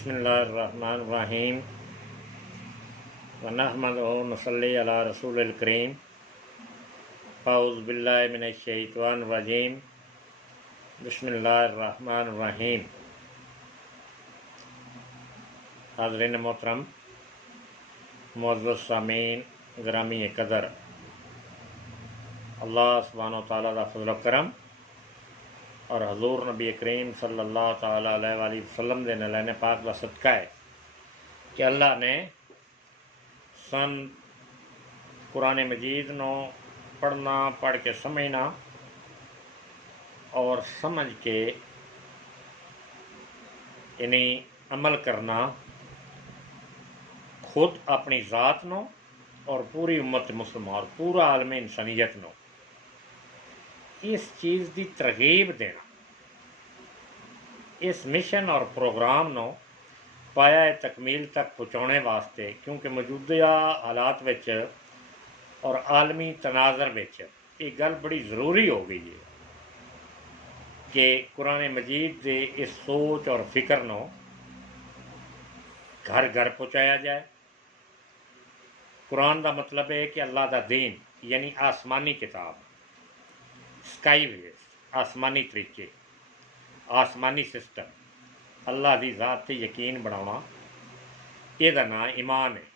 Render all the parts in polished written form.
बिस्मिल्लाहिर्रहमानिर्रहीम व नहमदुहु व नसल्ली अला रसूलिल करीम अऊज़ु बिल्लाहि मिनश शैतानिर रजीम बिस्मिल्लाहिर्रहमानिर्रहीम। हाज़रीन मोहतरम, मुअज़्ज़ज़ सामीन, गिरामी कदर, अल्लाह सुब्हानहु व तआला दा फज़ल व करम और हज़ूर नबी करीम सल्लल्लाहु तआला अलैहि वसल्लम दे नलैने पाक दा सदका है कि अल्लाह ने सन कुरान मजीद नो पढ़ना, पढ़ के समझना और समझ के इन्हें अमल करना खुद अपनी ज़ात नो और पूरी उम्मत मुसलमान और पूरा आलम इंसानियत नो इस चीज़ की तरगीब देना, इस मिशन और प्रोग्राम नो पाया तकमील तक पहुँचाने वास्ते, क्योंकि मौजूदा हालात विच और आलमी तनाज़र विच ये गल बड़ी ज़रूरी हो गई है कि कुरान मजीद के इस सोच और फिक्र नो घर घर पहुँचाया जाए। कुरान का मतलब है कि अल्लाह का दीन यानी आसमानी किताब, स्काई वेज, आसमानी तरीके, आसमानी सिस्टम, अल्लाह की ज़ात से यकीन बनाना, यदा नाम ईमान है।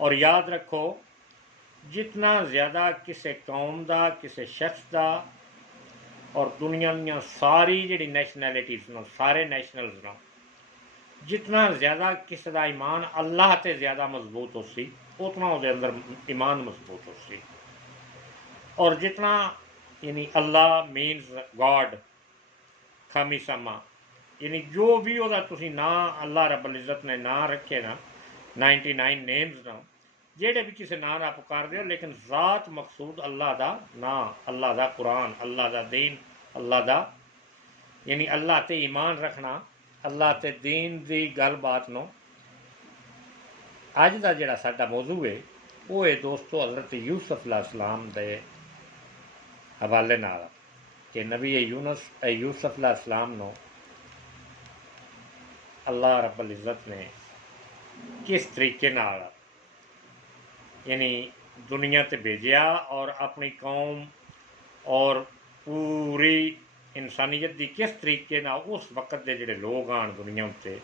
और याद रखो, जितना ज़्यादा किसी कौम का, किसी शख्स का और दुनिया दी सारी जी नैशनैलिटीज़ नो, सारे नैशनल्स नो, जितना ज़्यादा किसी का ईमान अल्लाह से ज़्यादा मजबूत हो सी, उतना उसके अंदर ईमान मजबूत हो सी। और जितना यानी अल्लाह मीन्स गॉड, खामिसमा, यानी जो भी वह तुसी ना अल्लाह रब्बुल इज़्ज़त ने ना रखे ना 99 नेम्स ना, जेड़े भी किसी ना ना पुकार दे, लेकिन ज़ात मकसूद अल्लाह दा ना, अल्लाह दा कुरान, अल्लाह दा दीन, अल्लाह दा यानी अल्लाह ते ईमान रखना, अल्लाह ते दीन दी गल बात नो अज दा जिहड़ा साडा मौजू है वो है दोस्तों हज़रत यूसुफ अलैहिस्सलाम दे हवाले नाल कि नबी यूसुफ अलैहिस्सलाम नो अल्लाह रब्बुल इज़्ज़त ने किस तरीके नाल यानी दुनिया ते भेजिया और अपनी कौम और पूरी इंसानियत की किस तरीके ना उस वक्त के जोड़े लोग आन दुनिया उत्ते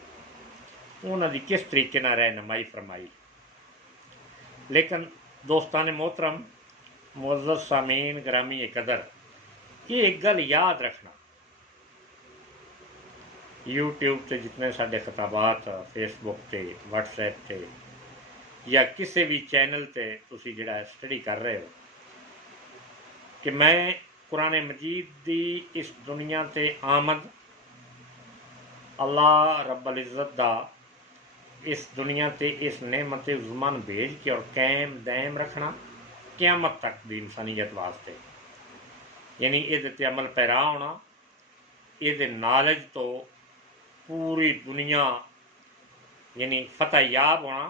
उन्होंने किस तरीके ना रहनुमाई फरमाई। लेकिन दोस्तान मोहतरम, मुअज़्ज़ज़ सामीन, गिरामी कदर, ये एक गल याद रखना, यूट्यूब से जितने साढ़े खिताबात फेसबुक से, व्हाट्सएप से या किसी भी चैनल से तुसी जिहड़ा स्टडी कर रहे हो कि मैं कुरान मजीद की इस दुनिया से आमद अल्लाह रब्बुल इज़्ज़त दा इस दुनिया से इस नेमत उज़मान भेज के और कायम दायम रखना क़यामत तक भी इंसानियत वास्ते, यानी ये अमल पैरा होना, ये नॉलेज तो पूरी दुनिया यानी फतह याब होना,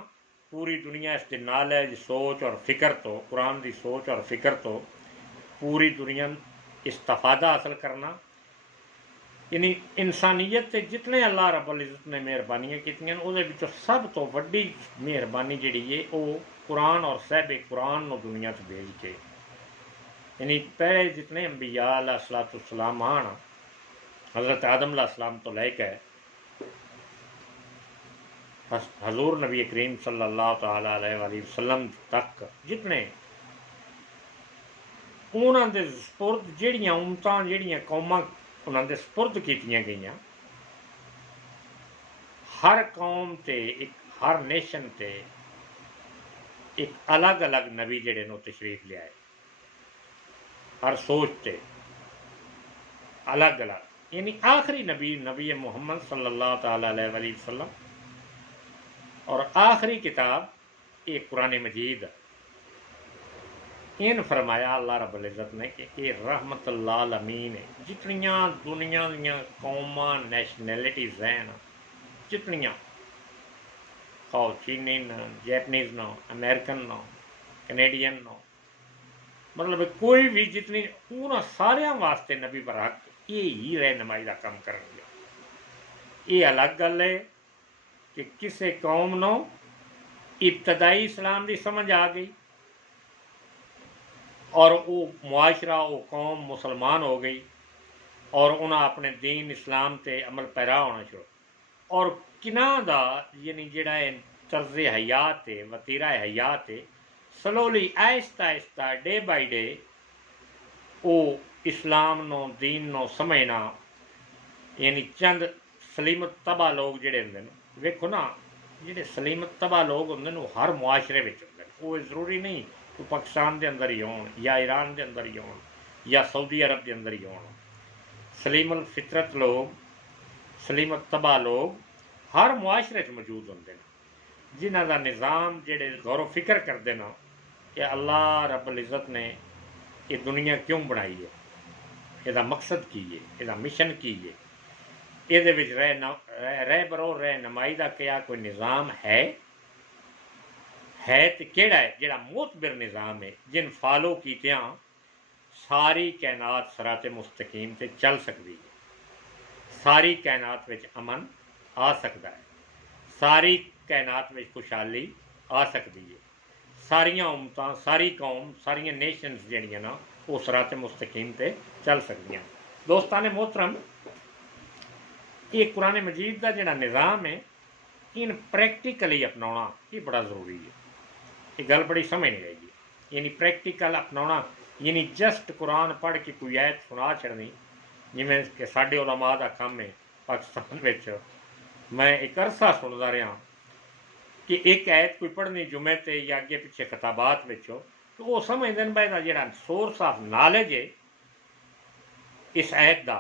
पूरी दुनिया इसके नॉलेज, सोच और फ़िक्र तो, कुरान की सोच और फ़िक्र तो पूरी दुनिया इस्तफादा हासिल करना, यानी इंसानियत से जितने अल्लाह रब्बुल इज़्ज़त ने मेहरबानियाँ कीतियां उहदे विचों सब तो वड्डी मेहरबानी जिहड़ी है वो कुरान और साहिब कुरान नूं दुनिया च भेज के, यानी पहले जितने अंबिया अलैहिस्सलाम आन, हज़रत आदम अलैहिस्सलाम तो लैके हज़ूर नबी करीम सल्लल्लाहु तआला अलैहि वसल्लम तक जितने उन्होंने दे सपुर्द जिहड़ियां उम्मतां जिहड़ियां कौमां उन्होंने दे सपुर्द कीतियां गईयां, हर कौम ते एक हर नेशन ते एक अलग अलग नबी जिहड़े नो तशरीफ लियाए, हर सोच ते अलग अलग, यानी आखिरी नबी मुहम्मद सल्लल्लाहु तआला अलैहि वसल्लम और आखिरी किताब ये कुरान मजीद। इन फरमाया अल्लाह रब्बुल इज़्ज़त ने कि ये रहमतुल आलमीन है, जितनियां दुनिया दियां कौमां नैशनैलिटीज़ हैं, जितनियां खाओ चीनी न, Japanese no, American no, Canadian no, मतलब कोई भी जितनी उन्होंने सारिया वास्ते नबी बराक ये ही रहनुमाई का काम करेंगे। ये अलग गल है कि किसी कौम नूं इब्तदाई इस्लाम की समझ आ गई और वो मुआशरा वो कौम मुसलमान हो गई और उन्हें अपने दीन इस्लाम से अमल पैरा होना शुरू और किना दा यानी जेड़ा तर्ज हयात है वतीरा हयात है slowly Aahista Aahista day by day वो इस्लाम नो दीन नो समझना यानी चंद सलीमत तबा लोग जेड़े होंगे वेखो ना जेड़े सलीमत तबा लोग होंगे वो हर मुआशरे में होंगे वो जरूरी नहीं कि पाकिस्तान के अंदर ही होन या ईरान के अंदर ही होन या सऊदी अरब के अंदर ही होन सलीमल फितरत लोग सलीमत तबा लोग हर मुआशरे मौजूद होंगे जिन्हों का निज़ाम जेड़े गौर फिक्र करते ना कि अल्लाह रब्बुल इज़्ज़त ने ये दुनिया क्यों बनाई है इसका मकसद की है इसका मिशन की है ये रह बरो रहनुमाई का क्या कोई निज़ाम है तो केड़ा है जेड़ा मोतबिर निज़ाम है जिन फॉलो कीतियां सारी कैनात सराते मुस्तकीम से चल सकती है सारी कैनात में अमन आ सकता है सारी कैनात में खुशहाली आ सकती है सारिया उम्मतां सारी कौम सारिया नेशनस जड़ियाँ ना वो सराते मुस्तकीम से चल सकदियां दोस्तान मोहतरम ये कुरान मजीद का जोड़ा निज़ाम है इन प्रैक्टिकली अपनाना ये बड़ा ज़रूरी है ये गल बड़ी समझ नहीं रहेगी यानी प्रैक्टिकल अपनाना यानी जस्ट कुरान पढ़ के कोई आयत सुना छड़नी जिमें कि साढ़े उलमा का काम है पाकिस्तान में मैं एक अरसा सुनता रहा कि एक आयत कोई पढ़नी जुमे ते या अगे पिछे खिताबात विचों तो वो समझते हैं भाई जो सोर्स ऑफ नॉलेज है इस आयत का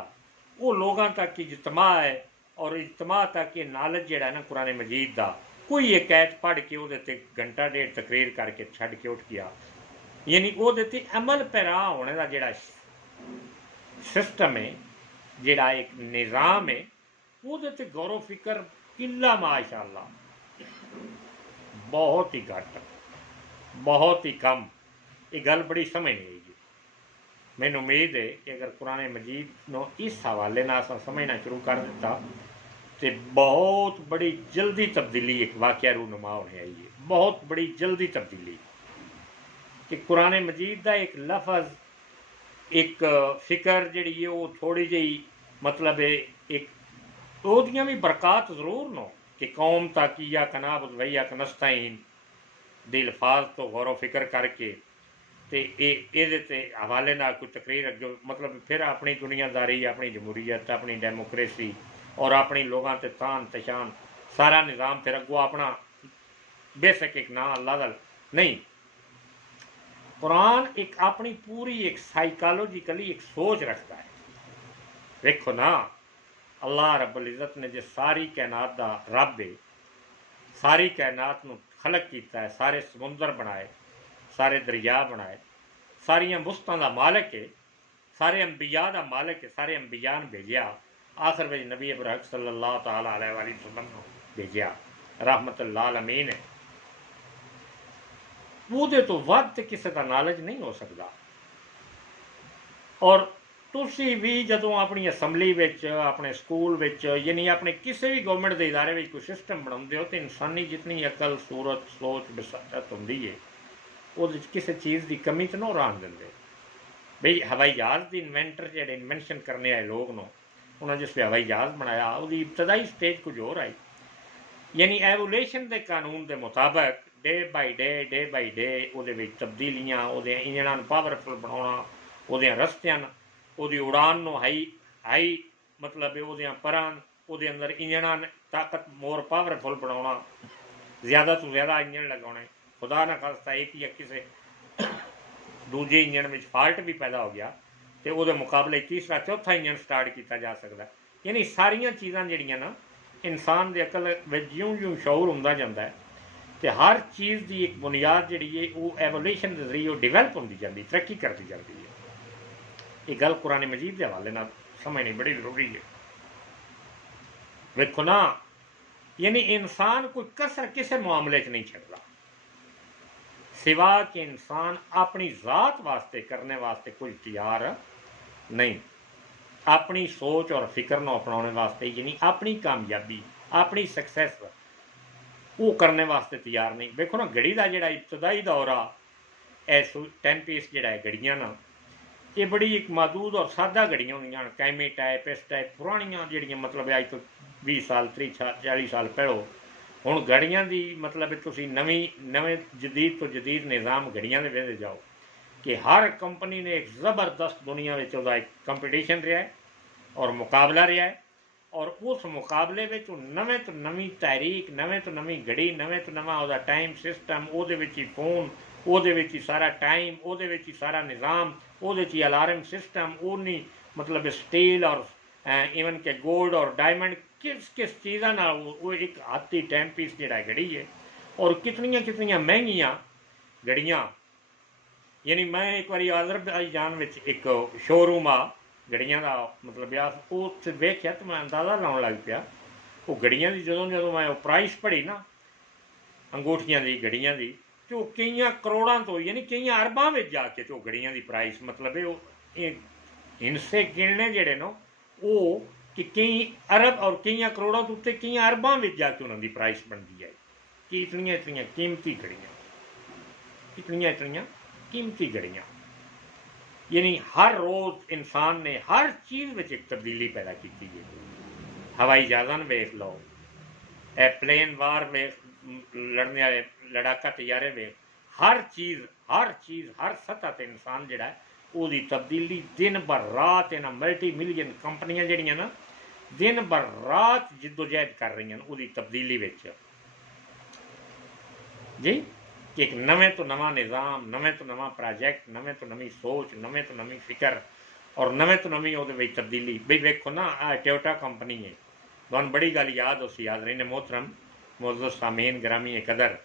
वो लोगों तक इजतमा है और इजतमा तक ये नॉलेज जोड़ा ना कुरान मजीद का कोई एक आयत पढ़ के वो घंटा डेढ़ तकरीर करके छड़ के उठ गया यानी वो अमल पैरा होने का जोड़ा सिस्टम है जोड़ा एक निज़ाम है वो गौर फिक्र किला माशाअल्लाह बहुत ही घट बहुत ही कम ये गल बड़ी समझ नहीं आएगी मैंने उम्मीद है कि अगर कुरान मजीद नो इस हवाले ना समझना शुरू कर दिता तो बहुत बड़ी जल्दी तब्दीली एक वाक़या रूनुमा होने आई है बहुत बड़ी जल्दी तब्दीली कि कुरान मजीद का एक लफज एक फिक्र जी है वो थोड़ी जी मतलब है एक ओदियां भी बरकत जरूर नो कि कौम ताकि या कनाब वैया कनस्ताइन दे अल्फाज तो गौर फिक्र करके ते हवाले ना कोई तकरीर अगे मतलब फिर अपनी दुनियादारी अपनी जमहूरीयत अपनी डेमोक्रेसी और अपनी लोगों से तान तशान सारा निज़ाम फिर अगो अपना बेशक एक ना अल्लाह दा नहीं कुरान एक अपनी पूरी एक साइकोलॉजिकली एक सोच रखता है देखो ना अल्लाह रब्बुल इज़्ज़त ने जो सारी कैनात का रब है सारी कैनात को खलक किया है सारे समुंदर बनाए सारे दरिया बनाए सारिया बुस्तों का मालिक है सारे अंबिया का मालिक है सारे अंबिया ने भेजा आखिर में नबी अबरहक सल्लल्लाहु तआला अलैहि वसल्लम को भेजा रहमतुल आलमीन है वो तो वक्त किसी का नॉलेज नहीं हो सकता और तुसी भी जदों अपनी असैम्बली अपने स्कूल यानी अपने किसी भी गवर्नमेंट के इदारे में कोई सिस्टम बनाते हो तो इंसानी जितनी अकल सूरत सोच बसारत होंगी है वो किसी चीज़ की कमी तो नहीं रहन देंगे बई हवाई जहाज़ की इन्वेंटर जो इन्वेंशन करने आए लोग नो उन्होंने जिस हवाई जहाज़ बनाया वो इब्तदाई स्टेज कुछ और आई यानी एवोल्यूशन के कानून के मुताबिक डे बाई डे वो तब्दीलियाँ वो इंजन पावरफुल बनाना वो रस्तियां वो उड़ान हाई मतलब वो परान वो अंदर इंजन ताकत मोर पावरफुल बनाना ज़्यादा तो ज़्यादा इंजन लगाने खुदा ना खास्ता एक या किसी दूजे इंजन में फॉल्ट भी पैदा हो गया तो वो मुकाबले तीसरा चौथा इंजन स्टार्ट किया जा सकता यानी सारिया चीज़ां जड़ियाँ ना इंसान की अकल में ज्यों ज्यों शौर होंदा जाता है तो हर चीज़ की एक बुनियाद जी है वो एवोल्यूशन के जरिए डिवेलप होती जाती तरक्की करती जाती है ये गल कुरान मजीद के हवाले ना समझनी बड़ी जरूरी है देखो ना यानी इंसान कोई कसर किसी मामले च नहीं छड़ता सिवा कि इंसान अपनी ज़ात वास्ते करने वास्ते कोई तैयार नहीं अपनी सोच और फिक्र को अपनाने वास्ते, यानी अपनी कामयाबी अपनी सक्सैस वो करने वास्ते तैयार नहीं। देखो ना घड़ी का जोड़ा इब्तदाई दौर आ इस 10 पीस जोड़ा है घड़ियाँ ना, ये बड़ी एक महदूद और सादा घड़ियाँ होंगे, कैमी टाइप इस टाइप पुरानियाँ जड़ियाँ, मतलब अज तो 20 साल 30 साल 40 साल पहलों। हुण घड़ियाँ की मतलब तुसीं नवें जदीद तो जदीद निज़ाम घड़ियाँ के वेंदे जाओ कि हर कंपनी ने एक ज़बरदस्त दुनिया में उसका एक कंपीटिशन रहा है और मुकाबला रहा है, और उस मुकाबले में नवें तो नवीं तहरीक, नवें तो नवीं घड़ी, नवें तो नवा उसका टाइम सिस्टम, वो फोन, वो सारा टाइम, वो सारा निज़ाम, वो अलार्म सिस्टम, वो नहीं मतलब स्टील और ईवन के गोल्ड और डायमंड किस किस चीज़ों ना वो एक हाथी टाइम पीस जोड़ा घड़ी है, और कितनियाँ कितनियाँ महंगियाँ घड़ियाँ। यानी मैं एक बार अज़रबैजान में एक शोरूम आ घड़ियाँ का मतलब यार उत्थे वेख्या तो मैं अंदाज़ा लाने लग पिया वो घड़ियाँ की, जो मैं प्राइस पढ़ी ना अंगूठियाँ की घड़ियाँ की, तो कई करोड़ों तो यानी कई अरबों में जाके तो घड़ियाँ की प्राइस मतलब है हिंसे गिनने जोड़े न वो कि कई अरब और कई करोड़ों तो उत्ते कई अरबों में जाके उन्होंने प्राइस बनती है कि इतनियाँ इतनियाँ कीमती घड़ियाँ, इतनियाँ इतनियाँ कीमती घड़ियाँ। यानी हर रोज़ इंसान ने हर चीज़ में एक तब्दीली पैदा की है। हवाई जहाज़ वेख लो, प्लेन वार वेख, लड़ने वाले लड़ाका तैयारे वेख, हर चीज़ हर सतह पर इंसान जोड़ा है वो तब्दीली दिन बर रात इन्ह मल्टी मिलियन कंपनियां जड़ियाँ ना दिन बर रात जिदोजहद कर रही हैं वो तब्दीली जी, कि एक नवें तो नवा निज़ाम, नवें तो नवा प्रोजैक्ट, नवें तो नवी सोच, नवें तो नवी फिक्र और नवें तो नवी वो तब्दीली। बई वेखो ना आ टोयोटा कंपनी है, तुहानू बड़ी गल याद उस याद रही ने मोहतरम मुअज़्ज़ज़ सामीन ग्रामी कदर,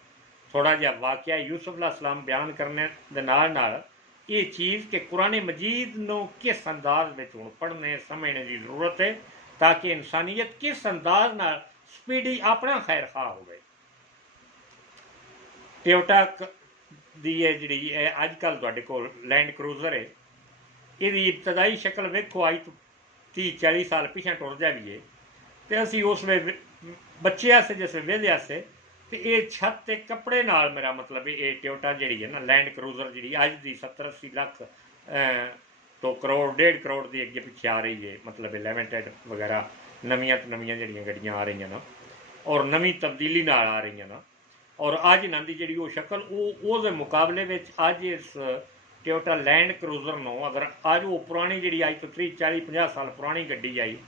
थोड़ा जहा वाक़या यूसुफ अलैहिस्सलाम बयान करने दे नाल ये चीज़ कि कुरान मजीद को किस अंदाज में हुण पढ़ने समझने की जरूरत है ताकि इंसानियत किस अंदाज नाल स्पीडी अपना खैर खा हो। टोयोटा दी जी अजकल तुहाडे कोल लैंड क्रूज़र है, ये इब्तदाई शक्ल वेखो अज तो 30-40 साल पिछा टुर जाइए तो असी उस वे बच्चे आसे जिस वेहदे आसे तो ये छत के कपड़े नाल मेरा मतलब ये टोयोटा जी है ना लैंड क्रूज़र जी अज की 70-80 लाख तो करोड़ 1.5 करोड़ की अगे पिछे आ रही है, मतलब लिमिटेड वगैरह नवियाँ तो नवियाँ जड़ियाँ गड्डियाँ आ रही हैं ना और नवी तब्दीली नाल आ रही हैं ना, और अज इन्हों की जी वो शक्ल वो मुकाबले में अज इस टोयोटा लैंड क्रूज़र नो अगर अज वो पुरानी जी अज तो 30-40-50 साल पुरानी गड्डी आई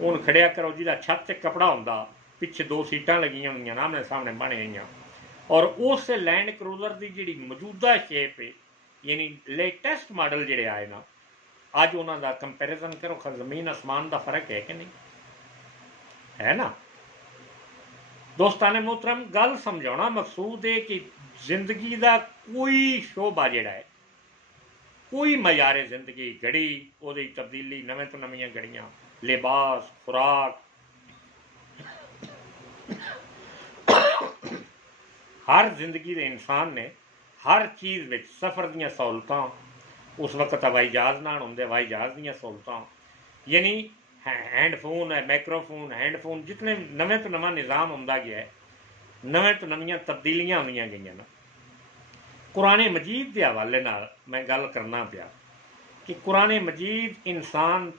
हूँ खड़िया करो जिसका छत से कपड़ा होंदा पिछे 2 सीटां लगियां हुई आमने सामने बने हुई, और उस लैंड क्रूज़र की जी मौजूदा शेप है यानी लेटेस्ट मॉडल जोड़े आए ना अज उन्होंने कंपेरिजन करो जमीन आसमान का फर्क है कि नहीं है ना। दोस्ताने मोहतरम गल समझाना मकसूद है कि जिंदगी का कोई शोबा जोड़ा है कोई मयारे जिंदगी घड़ी वो तब्दीली नवें तो नवियाँ घड़ियाँ लिबास खुराक हर जिंदगी के इंसान ने हर चीज़ में सफ़र दी सहूलतां उस वक्त हवाई जहाज़ नाल होंदे हवाई जहाज़ दी सहूलतां यानी हैंडफोन है माइक्रोफोन हैंडफोन जितने नवें तो नवा निज़ाम होंदा गया है नवें तो नवियाँ तब्दीलियाँ हुई गई ना। कुरान मजीद के हवाले नाल मैं गल करना पिया कि कुरान मजीद इंसान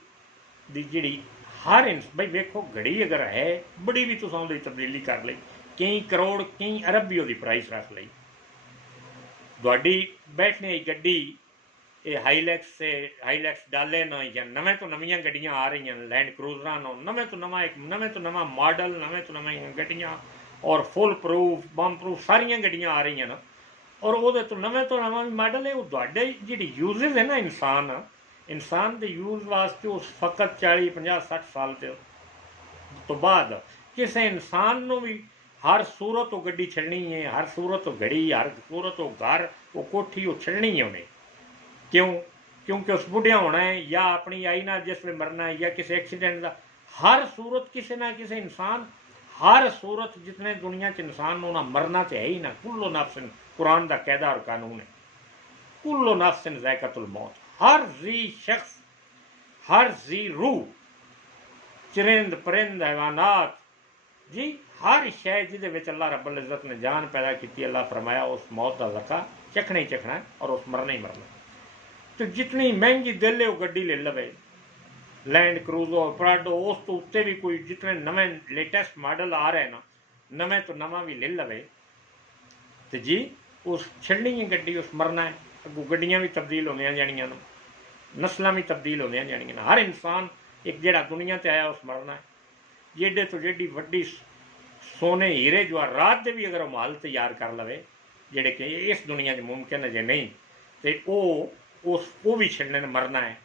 की जी हर बई वेखो घड़ी अगर है बड़ी भी तुसां उहदी तब्दीली कर ली कई करोड़ कई अरब भी वो प्राइस रख ली। तुहाडी बैठने की गड्डी ये हाईलैक्स डाले न या नवें तो नवियाँ गड्डियाँ आ रही हैं लैंड क्रूज़र नो नवें तो नवा मॉडल नवें तो नवी गड्डियाँ और फुल प्रूफ बम प्रूफ सारिया गड्डियाँ आ रही हैं ना, और वो तो नवा मॉडल है वो तुहाडे जी यूजेज है ना इंसान के यूज वास्ते उस फकत 40-50-60 साल तो बाद किसी इंसान को भी हर सूरत तो गड्डी छड़नी है हर सूरत तो घड़ी हर सूरत तो घर वो कोठी वो छड़नी है उन्हें क्यों क्योंकि उस बुढ़िया होना है या अपनी आई ना जिस में मरना है या किसी एक्सीडेंट का हर सूरत किसी ना किसी इंसान हर सूरत जितने दुनिया च इंसान ना मरना तो है ही ना। कुल्लो नफ्सिन कुरान का कैदा और कानून है कुल्लो नफ्सिन ज़ायक़तुल मौत, हर जी शख्स हर जी रूह, चरिंद परिंद हैवानात जी, हर शय जिहदे विच अल्लाह रब्बुल इज़्ज़त ने जान पैदा की, अल्लाह फरमाया उस मौत का ज़का चखना ही चखना है और उस मरना ही मरना। तो जितनी महंगी दिल है वो गड्डी ले लवे, लैंड क्रूजो प्राडो, उस तो उत्ते भी कोई जितने नवे लेटेस्ट मॉडल आ रहे हैं ना, नवे तो नवा भी ले लवे, तो जी उस छड़नी है गड्डी, उस मरना है। अगू गड्डियां भी तब्दील होंदियां जानियां न, नस्लां भी तब्दील होंदियां जानियां न। हर इंसान एक जेड़ा दुनिया ते आया उस मरना है। जेडे तो जेडी वड्डी सोने हीरे जवाहरात दे भी अगर माल तैयार कर लवे, जेडे कि इस दुनिया च मुमकिन है, जे नहीं तो वो भी छड़ने ने, मरना है,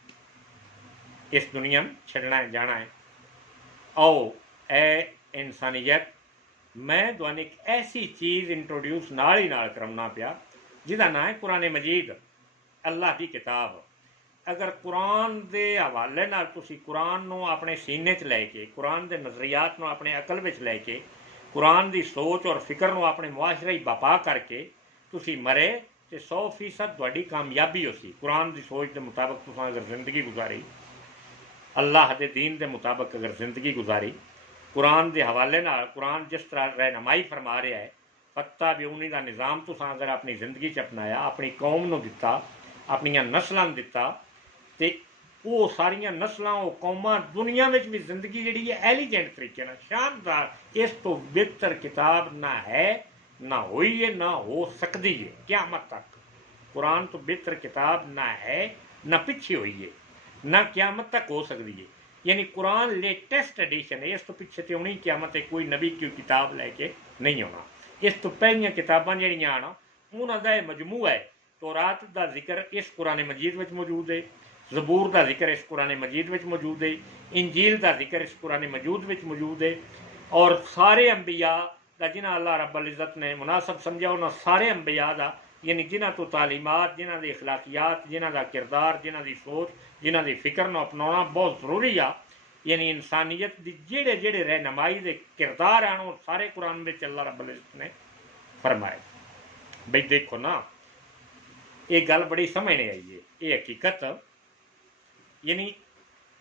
इस दुनिया में छड़ना है, जाना है। आओ ए इंसानियत, मैं तुहानू एक ऐसी चीज़ इंट्रोड्यूस नाल ही नाल करना पिया जिहदा नाम है कुरान मजीद, अल्लाह की किताब। अगर कुरान के हवाले नाल तुसी कुरान नू अपने सीने च लैके, कुरान के नज़रियात नू अपने अकल विच लैके, कुरान की सोच और फिक्र नू अपने मुआशरे ही बपा करके तुसी मरे तो 100% तुहाडी कामयाबी होसी। कुरान की सोच के मुताबिक तुसां अगर जिंदगी गुजारी, अल्लाह के दीन के मुताबिक अगर जिंदगी गुजारी, कुरान के हवाले नाल, कुरान जिस तरह रहनुमाई फरमा रहा है, पत्ता ब्यूनी का निज़ाम तुसां अगर अपनी जिंदगी च अपनाया, अपनी कौम नू दिता, अपनियां नस्लां दिता, तो वो सारिया नस्लां, वो कौमां दुनिया में भी जिंदगी जी है एलीजेंट तरीके ना, शानदार, इस तो बेहतर किताब ना है, ना हुई है, ना हो सकती है क़यामत तक। कुरान तो बेहतर किताब ना है, ना पिछे हुई है, ना क़यामत तक हो सकती है। यानी कुरान लेटेस्ट एडिशन है, इस तो पिछे तो होनी क़यामत है, कोई नबी की किताब लैके नहीं होना। इस तो पहलियां किताबां जिहड़ियां आना उन्हां दा मजमूआ है। तौरात का जिक्र इस कुरान मजीद में मौजूद है, ज़बूर का जिक्र इस कुरान मजीद में मौजूद है, इंजील का जिक्र इस कुरान मजीद में मौजूद है, और सारे अंबिया का जिन्हें अल्लाह रब्बुल इज़्ज़त ने मुनासब समझा, उन्होंने सारे अंबिया का, यानी जिन्हों तो तालीमात, जिन्हों की अखलाकियात, जिन्हों का किरदार, जिन्हों की सोच, जिन्हों की फिक्र को अपनाना बहुत जरूरी आ। यानी इंसानियत की जेड़े जेड़े रहनुमाई के किरदार हैं वो सारे कुरान में अल्लाह रब्बुल इज़्ज़त ने फरमाए। बई देखो ना, ये गल बड़ी समझने आई है, ये हकीकत, यानी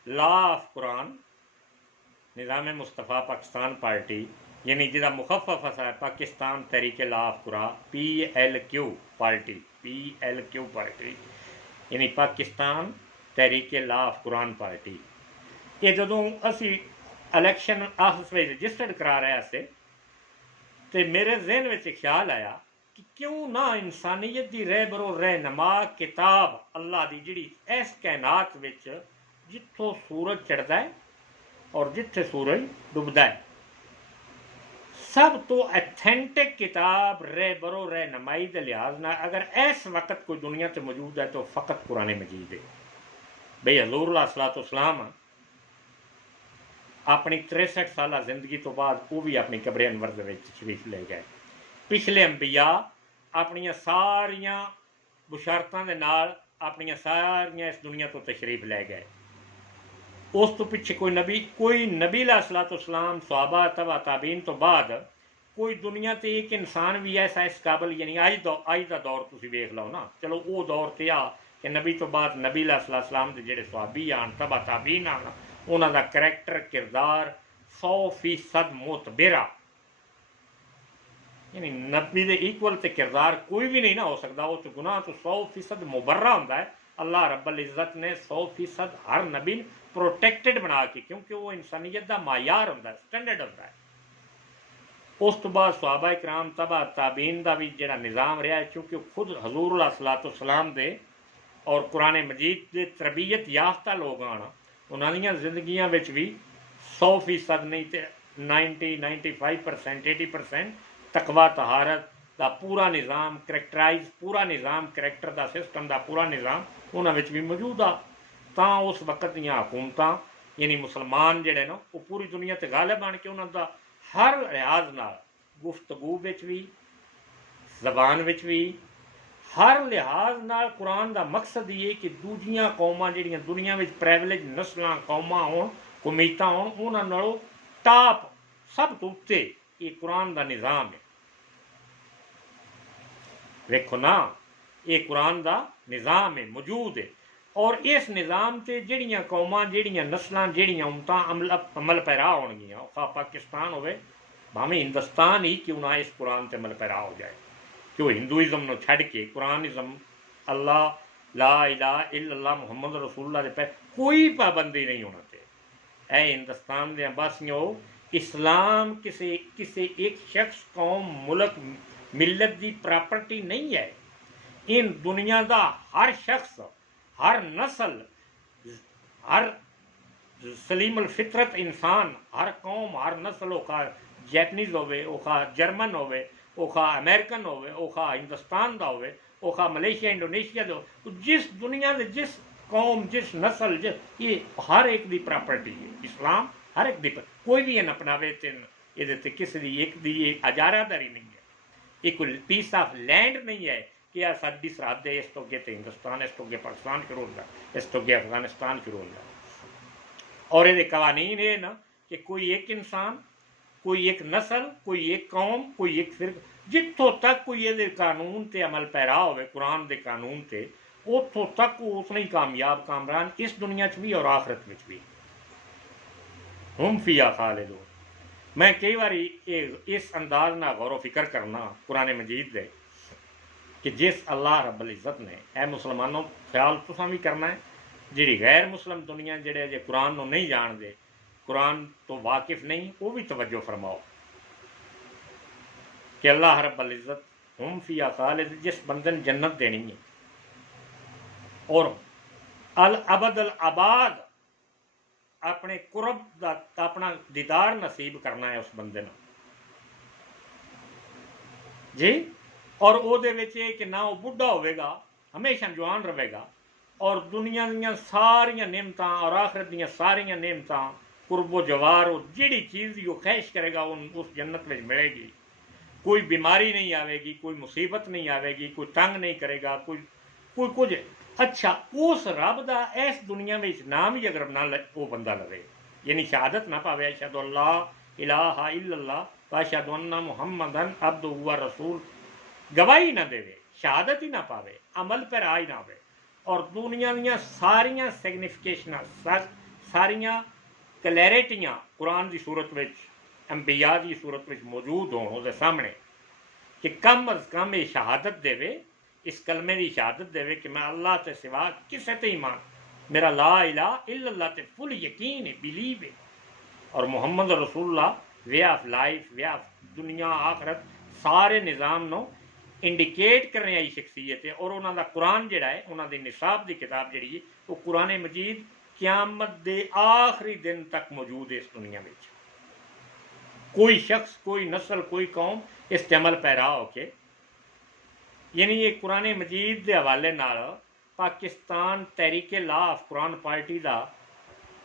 law of Quran, Nizam Mustafa Pakistan party, यानी जिसका मुखफ़फ़ है Pakistan Tehreek law of Quran, PLQ party, PLQ party, यानी Pakistan Tehreek law of Quran party. ये जो असी इलैक्शन ऑफिस में रजिस्टर्ड करा रहे थे, तो मेरे जहन में ख्याल आया कि क्यों ना इंसानियत की रहबरो रहनुमा किताब अल्लाह की जिहड़ी इस कायनात विच, जिथों सूरज चढ़ता है और जिथे सूरज डुबदा है, सब तो एथेंटिक किताब रहबरो रहनुमाई के लिहाज ना अगर इस वक्त कोई दुनिया से मौजूद है तो फ़कत कुरान मजीद है। बई हजूर अलैहिस्सलाम अपनी 63 साल जिंदगी तो बाद वो भी अपनी कब्र अनवर शरीफ ले गए। पिछले अंबिया अपन सारिया बुशारतों के नाल अपन सारिया इस दुनिया तो तशरीफ ले गए। उस तो पिछे कोई नबी अलैहिस्सलाम सहाबा तबा ताबीन तो बाद कोई दुनिया ते एक इंसान भी ऐसा इस काबिल, यानी अज का दौर तुम वेख लो ना, चलो वो दौर ते आ कि नबी तो बाद नबी अलैहिस्सलाम के जेडे सहाबी आन, तबा ताबीन आन, उन्हों का करैक्टर किरदार 100% मुतबेरा, यानी नबी के इक्वल तो किरदार कोई भी नहीं ना हो सकता। उस गुनाह तो 100% मुबर्रा होंदा है। अल्लाह रब्बुल इज़्ज़त ने 100% हर नबी प्रोटेक्टेड बना के, क्योंकि वो इंसानियत का मायार होंदा है, स्टैंडर्ड होंदा है। उस तो बाद सहाबा इकराम तबा ताबीन का भी जो निज़ाम रहा है, क्योंकि खुद हजूर अलैहिस्सलाम दे और कुरान मजीद के तरबियत याफ्ता लोग आना, उन्होंने जिंदगियां भी 100% नहीं तो 90-95% 80% तकवा तहारत का पूरा निज़ाम, करैक्टराइज पूरा निज़ाम, करैक्टर का सिस्टम का पूरा निज़ाम उन्होंने भी मौजूद आ। तो उस वक्त दियाँ हुकूमत यानी मुसलमान जोड़े ना वो पूरी दुनिया से गालिब बन के उन्होंने हर लिहाज नाल गुफ्तगू भी, जबान भी, हर लिहाज नाल कुरान का मकसद ये कि दूजियां कौमां जिहड़ियां दुनिया में प्रिविलेज नस्लां कौमां होण, कौमीतां होण, उन्हां नालों टॉप सब तो उत्ते ये कुरान का निज़ाम है। देखो ना, ये कुरान का निज़ाम है, मौजूद है। और इस निज़ाम से जड़ियाँ कौमां जड़ियाँ नस्लां जड़ियाँ उमतां अमल पैरा होणगियां खा पाकिस्तान होवे भावें हिंदुस्तान ही क्यों ना इस कुरान से अमल पैरा हो जाए कि वो हिंदुइज़म नूं छड्ड के कुरानिज़म अल्लाह ला इलाहा इल्लल्लाह मुहम्मद रसूलुल्लाह दे पे कोई पाबंदी नहीं होना चाहिए। ऐ हिंदुस्तान दे वासियों इस्लाम किसी किसी एक शख्स कौम मुल्क मिलत की प्रॉपर्टी नहीं है। इन दुनिया का हर शख्स हर नस्ल हर सलीमुल फितरत इंसान हर कौम हर नस्ल ओखा जैपनीज होवे ओखा जर्मन होवे ओखा अमेरिकन होवे ओखा हिंदुस्तान का होवे ओखा मलेशिया इंडोनेशिया का हो जिस दुनिया के जिस कौम जिस नस्ल जिस ये हर एक की प्रॉपर्टी है। इस्लाम हर एक की कोई भी इन अपनावे ये किसी की एक दी अजारादारी नहीं है। ये कोई पीस ऑफ लैंड नहीं है कि यह साडी सरहद है इस तो अगे तो हिंदुस्तान इस तो अगे पाकिस्तान शुरू होता इस तो अगे अफगानिस्तान शुरू होता। और ये कवानीन है ना कि कोई एक इंसान कोई एक नस्ल कोई एक कौम कोई एक फिर जितों तक कोई ये कानून ते अमल पैरा होवे कुरान के कानून ते उतों तक वो उतना ही कामयाब कामरान इस दुनिया च भी और आखिरत में भी। हम फिया खालिदून। मैं कई बार इस अंदाज ना गौर फिक्र करना कुरान मजीद दे कि जिस अल्लाह रब्बुल इज़्ज़त ने ए मुसलमानों ख्याल तुसां भी करना है जी गैर मुस्लिम दुनिया जेडे जे कुरान नहीं जानते कुरान तो वाकिफ नहीं वो भी तवज्जो फरमाओ कि अल्लाह रब्बुल इज़्ज़त हम फिया खालिद जिस बंदे ने जन्नत देनी है और अल अबद अल आबाद अपने कुरब का अपना दीदार नसीब करना है उस बंदे ने जी। और ਉਹਦੇ ਵਿੱਚ ਇਹ कि ना वो बुढ़ा होगा हमेशा जवान रहेगा और दुनिया ਦੀਆਂ सारियां नेमतां और आखिरत ਦੀਆਂ सारियां नेमतां कुर्बो जवार जिहड़ी चीज़ वो ख्वाहिश करेगा उस जन्नत में मिलेगी। कोई बीमारी नहीं आएगी कोई मुसीबत नहीं आएगी कोई तंग नहीं करेगा कोई कोई कुछ अच्छा उस रब का इस दुनिया में नाम ही अगर ना वो बंदा लवे यानी शहादत ना पावे अशहदु अल्ला इलाहा इल्लल्लाह व अशहदु अन्ना मुहम्मदन अब्दुहु व रसूल गवाही ना देवे शहादत ही ना पावे अमल पर आ ही ना आवे और दुनिया ਦੀਆਂ सारियां सिग्निफिकेशनां सारियां क्लैरिटियां कुरान की सूरत में अंबिया की सूरत में मौजूद होण उसके सामने कि कम अज कम ये शहादत देवे इस कलमे की शहादत देवे कि मैं अल्लाह के सिवा किसी ते ईमान मेरा ला इलाहा इल्लल्लाह ते फुल यकीन है बिलीव है और मुहम्मद रसूलुल्लाह way of life way of दुनिया आखरत सारे निज़ाम नो इंडिकेट करने वाली शख्सियत है। और उन्होंने कुरान जड़ा है उन्होंने निसाब की किताब जी है वो कुरान मजीद क़यामत के आखिरी दिन तक मौजूद है इस दुनिया में। कोई शख्स कोई नस्ल कोई कौम इस अमल पैरा होके यानी ये कुरान मजीद के हवाले नाल पाकिस्तान तहरीक लाफ कुरान पार्टी का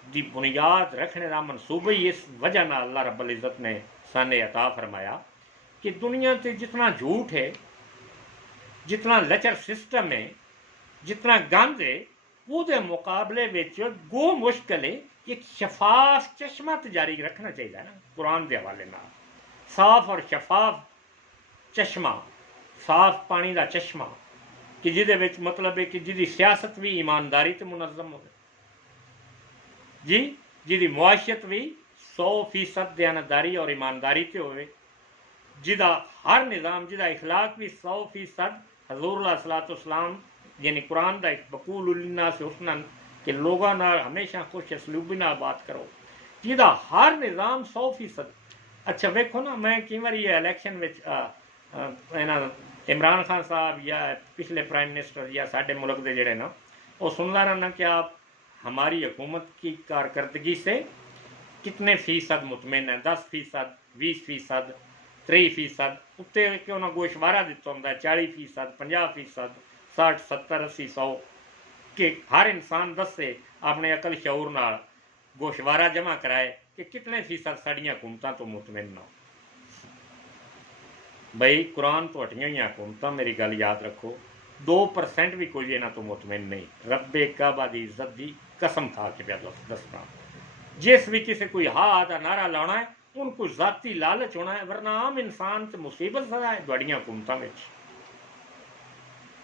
दी बुनियाद रखने का मनसूबा ही इस वजह नाल अल्लाह रब्बुल इज़्ज़त ने साने अता फरमाया कि दुनिया से जितना झूठ है जितना लचर सिस्टम है जितना गंद है वो मुकाबले गो मुश्किल है एक शफाफ चश्मा तो जारी रखना चाहिए ना कुरान के हवाले नाल साफ और शफाफ चश्मा साफ पानी का चश्मा कि जिहदे विच मतलब है कि जिहदी सियासत भी ईमानदारी ते मुनज़्ज़म हो जी जिहदी मुआशत भी 100% दयानतदारी और ईमानदारी ते होवे जिहदा हर निज़ाम जिहदा इखलाक भी 100% हज़ूर अलैहिस्सलाम यानी कुरान का एक बकूलुन्ना से हुस्नन कि लोगों नाल हमेशा खुश असलूबी नाल बात करो जिहदा हर निज़ाम 100%। अच्छा वेखो ना मैं कई बार ये इलैक्शन में इमरान खान साहब या पिछले प्राइम मिनिस्टर या साढ़े मुल्क के जड़े ना वो सुनता रहना कि आप हमारी हुकूमत की कारकर्दगी से कितने फ़ीसद मुतमिन है 10%, 20%, 3%। उत्ते कि उन्होंने गोशवारा दिता होंगे 40%, 50%, 60, 70, 80, 100 कि हर इंसान दसे अपने अकल शऊर नाल गोशवारा जमा कराए कि कितने फ़ीसद साड़ियाँ हुकूमतों तो मुतमिन ना। बई कुरान तो हटिया हुई हुकूमत मेरी गल याद रखो 2% भी कोई इन्हों तो मुतमिन नहीं। रब्बे काबा की इज्जत की कसम खा के प्या दसना जिस भी किसी कोई हा का नारा लाना है उनको जाती लालच होना है वरना आम इंसान तो मुसीबत सदा है थोड़िया हुकूमतों में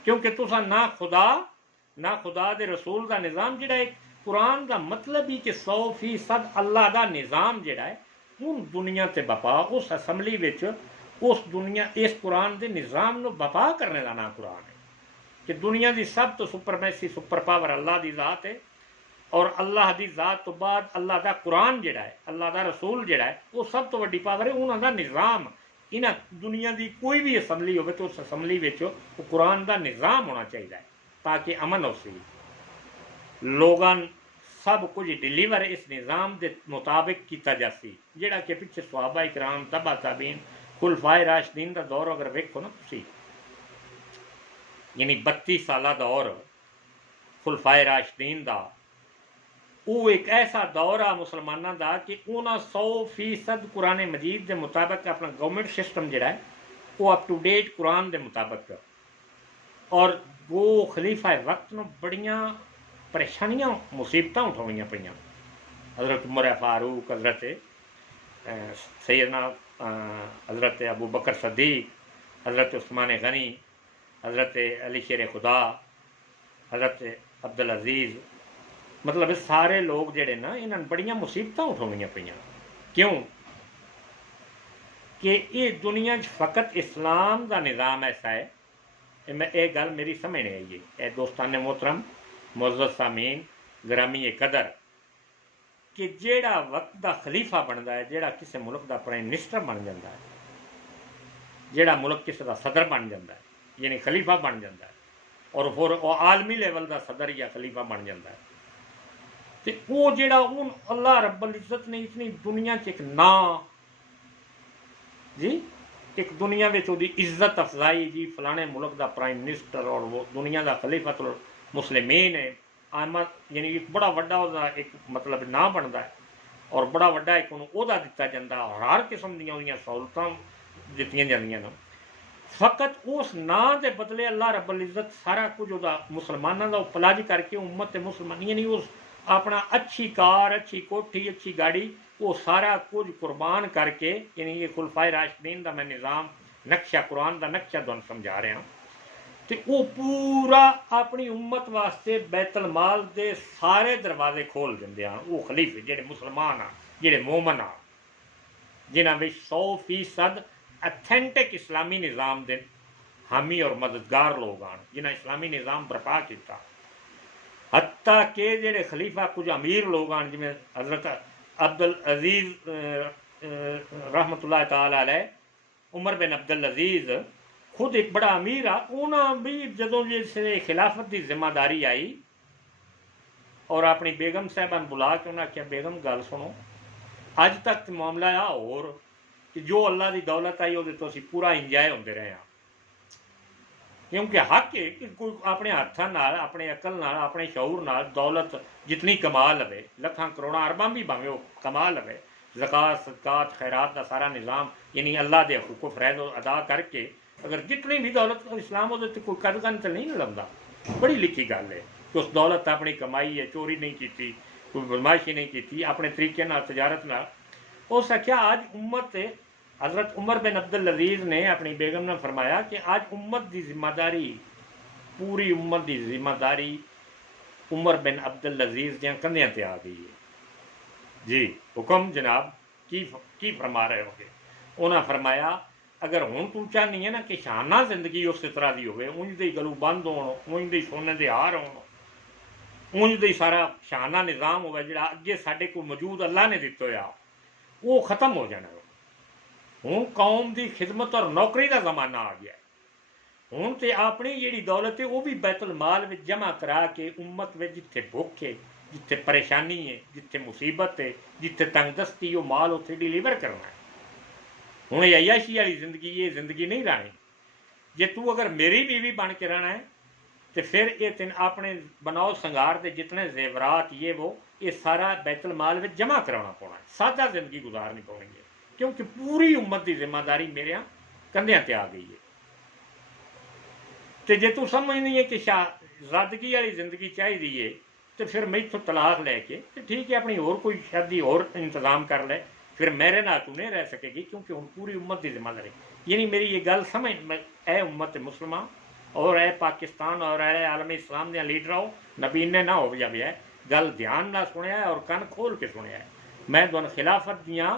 क्योंकि तुसा ना खुदा ना खुदा दे रसूल का निज़ाम जिहड़ा है। कुरान का मतलब ही कि 100% अल्लाह का निज़ाम जिहड़ा है हूँ दुनिया ते बपा उस असैम्बली विच उस दुनिया इस कुरान के निज़ाम नूं बपा करने का नाम कुरान है कि दुनिया की सब तो सुपरमैसी सुपर पावर अल्लाह की ज़ात है और अल्लाह की ज़ात तो बाद अल्लाह का कुरान जिहड़ा है अल्लाह का रसूल जिहड़ा है वो सब तो वड्डी पावर है। उन्हां दा निज़ाम इन्हां दुनिया की कोई भी असैम्बली हो तो उस असैम्बली विच वो कुरान का निज़ाम होना चाहिए ताकि अमन हो सी लोगों सब कुछ डिलीवर इस निज़ाम के मुताबिक किया जासी जिहड़ा कि पिछे सहाबा इकराम तबा ताबीन खुलफाए राशिदीन का दौर अगर वेखो ना तुसीं यानी 32 साल दौर खुलफाए राशिदीन का वो एक ऐसा दौर आ मुसलमानों का कि उन्हें 100% कुरान मजीद के मुताबिक अपना गवर्नमेंट सिस्टम जिहड़ा है वो अप टू डेट कुरान के मुताबिक और वो खलीफा वक्त में बड़ियां परेशानियां मुसीबत उठानिया पईयां। हज़रत उमर फारूक हज़रत सैयदना हज़रत अबू बकर सदीक हज़रत उस्मान गनी हज़रत अली शेर खुदा हज़रत अब्दुल अजीज़ मतलब सारे लोग जिहड़े ना इन्हां बड़ियां मुसीबत उठानिया पईयां। क्यों कि ये दुनिया फ़कत इस्लाम का निज़ाम ऐसा है मैं एक गल मेरी समझ नहीं आई है दोस्तान मोहतरम मुअज़्ज़ज़ सामीन ग्रामी कदर कि जेड़ा वक्त का खलीफा बनता है जेड़ा किसी मुल्क का प्राइम मिनिस्टर बन जाता है जेड़ा मुल्क किसी का सदर बन जाता है यानी खलीफा बन जाता है और फिर वो आलमी लेवल का सदर या खलीफा बन जाता है तो वो जेड़ा हूँ अल्लाह रब्बुल इज़्ज़त ने इतनी दुनिया च एक ना जी एक दुनिया में उसकी इज्जत अफजाई जी फलाने मुल्क का प्राइम मिनिस्टर और वो दुनिया का खलीफतुल मुस्लिमीन है आमद यानी एक बड़ा वड्डा एक मतलब ना बनता है और बड़ा वड्डा एक उहदा दिता जाता और हर किस्म दी सहूलतां दित्तियां जांदियां ने फकत उस ना के बदले अल्लाह रब्बुल इज़्ज़त सारा कुछ मुसलमानों का पलाज करके उम्मत मुसलमान यानी उस अपना अच्छी कार अच्छी कोठी अच्छी गाड़ी वो सारा कुछ कुर्बान करके यानी ये खुलफाए राशिदीन का मैं निज़ाम नक्शा कुरान का नक्शा तुहानूं समझा रहा तो वो पूरा अपनी उम्मत वास्ते बैतुल माल के सारे दरवाजे खोल देंदे हैं वो खलीफे जेडे मुसलमान आ जेडे मोमन आ जिन्हां विच 100% अथेंटिक इस्लामी निज़ाम के हामी और मददगार लोग आन जिन्हें इस्लामी निज़ाम बर्पा किया हत्ता के जेडे खलीफा कुछ अमीर लोग आन जिमें हज़रत अब्दुल अजीज़ रहमतुल्लाह ताला अलैह उमर बिन अब्दुल अजीज़ खुद एक बड़ा अमीर आ उन्हें भी जदों जिसने खिलाफत की जिम्मेदारी आई और अपनी बेगम साहबा बुला के उन्हें आख्या बेगम गल सुनो अज तक तो मामला आ और कि जो अल्लाह की दौलत आई वो तो असीं पूरा इंजॉय होंदे रहे हैं क्योंकि हक है कि कोई अपने हत्थां नाल अपने अकल नाल अपने शऊर नाल दौलत जितनी कमा लवे लखां करोड़ां अरबां भी भावें वो कमा लवे ज़कात सदकात खैरात का सारा निज़ाम यानी अल्लाह के हुकूक फ़रैज़ अदा करके अगर जितनी भी दौलत इस्लाम वो कोई कदगन तो नहीं लगता बड़ी लिखी गल है कि उस दौलत अपनी कमाई है चोरी नहीं की कोई बदमाशी नहीं की अपने तरीके नाल तजारत नाल उस आख्या आज उम्मत हज़रत उमर बिन अब्दुल अजीज़ ने अपनी बेगम ने फरमाया कि आज उम्मत की जिम्मेदारी पूरी उम्मत की जिम्मेदारी उमर बिन अब्दुल अजीज़ दियां कंधियां ते आ गई है जी हुक्म जनाब की फरमा रहे होगे उन्हें फरमाया अगर हुण तू चाहनी है ना कि शाना जिंदगी उस तरह की होवे उंज दे गलू बंद होण उंज दे सोने दे हार होण उंज दे सारा शाना निज़ाम होवे जिहड़ा अगे साडे कोल मौजूद अल्लाह ने दित्ता होया वो खत्म हो जाना हूँ कौम की खिदमत और नौकरी का जमाना आ गया हूँ तो अपनी जी दौलत है वह भी बैतुल माल में जमा करा के उम्मत में जिथे भुख है जिथे परेशानी है जिथे मुसीबत है जिथे तंगदस्ती वो माल उत्थे डिलीवर करना है। हूँ अयाशी वाली जिंदगी ये जिंदगी नहीं रहनी जे तू अगर मेरी बीवी बन के रहना है तो फिर ये तेन अपने बनाओ संगार के जितने जेवरात ये सारा बैतुल माल में जमा कराना पौना है सादा जिंदगी गुजारनी पौनी है क्योंकि पूरी उम्मत की जिम्मेदारी मेरे कंधियां ते आ गई है। तो जे तू समझनी है कि शादगी वाली जिंदगी चाहिए है तो फिर मैं इतों तलाक लैके तो ठीक है अपनी होर कोई शादी और इंतजाम कर ले फिर मेरे नाल तू नहीं रह सकेगी क्योंकि हम पूरी उम्मत की जिम्मेदारी यानी मेरी ये गल समझ ए उम्मत मुसलमान और है पाकिस्तान और है आलमी इस्लाम के लीडर हो नबीने ना हो जाए है गल ध्यान ना सुनिया और कन खोल के सुनिया है। मैं तुहानूं खिलाफत दियाँ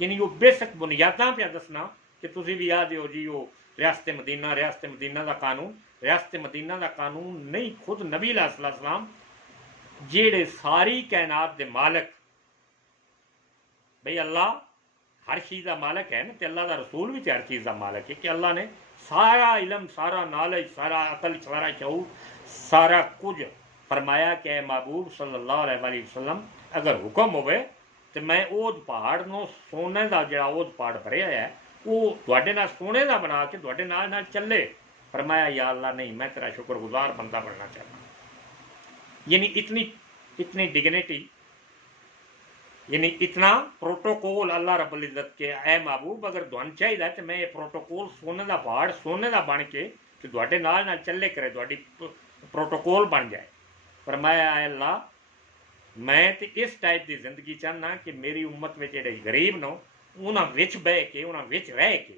यानी वो बेसिक बुनियादा पे दसना कि तुसीं भी आ दिओ जी वो रियासत मदीना का कानून रियासत मदीना का कानून नहीं, खुद नबी अलैहिस्सलाम जेड़े सारी कायनात के मालिक भाई अल्लाह हर चीज़ का मालिक है ना, तो अल्लाह का रसूल भी हर चीज़ का मालिक है कि अल्लाह ने सारा इलम सारा नॉलेज सारा अकल सारा शऊर सारा कुछ फरमाया कि महबूब सल्लल्लाहु अलैहि वसल्लम अगर हुक्म होवे तो मैं उस पहाड़ को सोने का जोड़ा उस पहाड़ भरिया है वो तुहाडे नाल सोने का बना के तुहाडे नाल चले। फरमाया या अल्लाह नहीं, मैं तेरा शुक्रगुजार बंदा बनना चाहता। यानी इतनी इतनी डिग्निटी यानी इतना प्रोटोकॉल अल्लाह रब्बुल इज़्ज़त के ऐ महबूब अगर तुहानूं चाहिए तो मैं ये प्रोटोकॉल सोने का पहाड़ सोने का बन के तो तुहाडे नाल चले करे तुहाडी प्रोटोकॉल बन जाए। फरमाया ऐ अल्लाह मैं तो इस टाइप की जिंदगी चाहना कि मेरी उम्मत में जेडे गरीब नो उन्होंने बह के उन्होंने रह के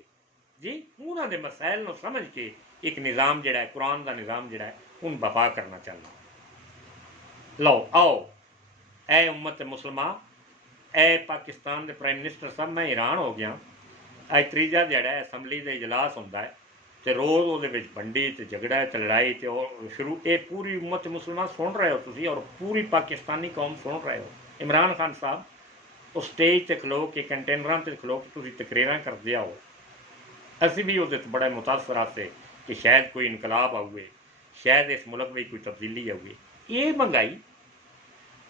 जी उन्होंने मसाइल को समझ के एक निज़ाम जोड़ा है कुरान का निज़ाम जोड़ा है उन बपा करना चाहना। लो आओ ए उम्मत मुसलमान ए पाकिस्तान के प्राइम मिनिस्टर साहब मैं हैरान हो गया। अज त्रीजा जोड़ा है असैम्बली का इजलास होंदा है तो रोज़ वो बंडी तो झगड़ा तो लड़ाई तो शुरू ये पूरी उम्मत मुसलमान सुन रहे हो तुसी और पूरी पाकिस्तानी कौम सुन रहे हो। इमरान खान साहब उस स्टेज से खलो के कंटेनर से खलो के तुसी तकरीर करते आओ असी भी वो बड़े मुतासर आते कि शायद कोई इनकलाब आऊए शायद इस मुल्क में कोई तब्दीली आऊए। ये महंगाई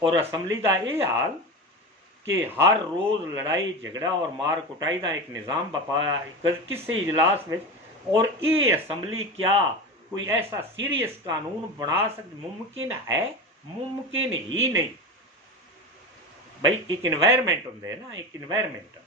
और असैम्बली का ये हाल कि हर रोज़ लड़ाई झगड़ा और मार कुटाई का एक निज़ाम बपाया किसी इजलास में और ये असैम्बली क्या कोई ऐसा सीरियस कानून बना सकती मुमकिन है? मुमकिन ही नहीं। भाई एक इन्वायरमेंट होंगे ना एक इन्वायरमेंट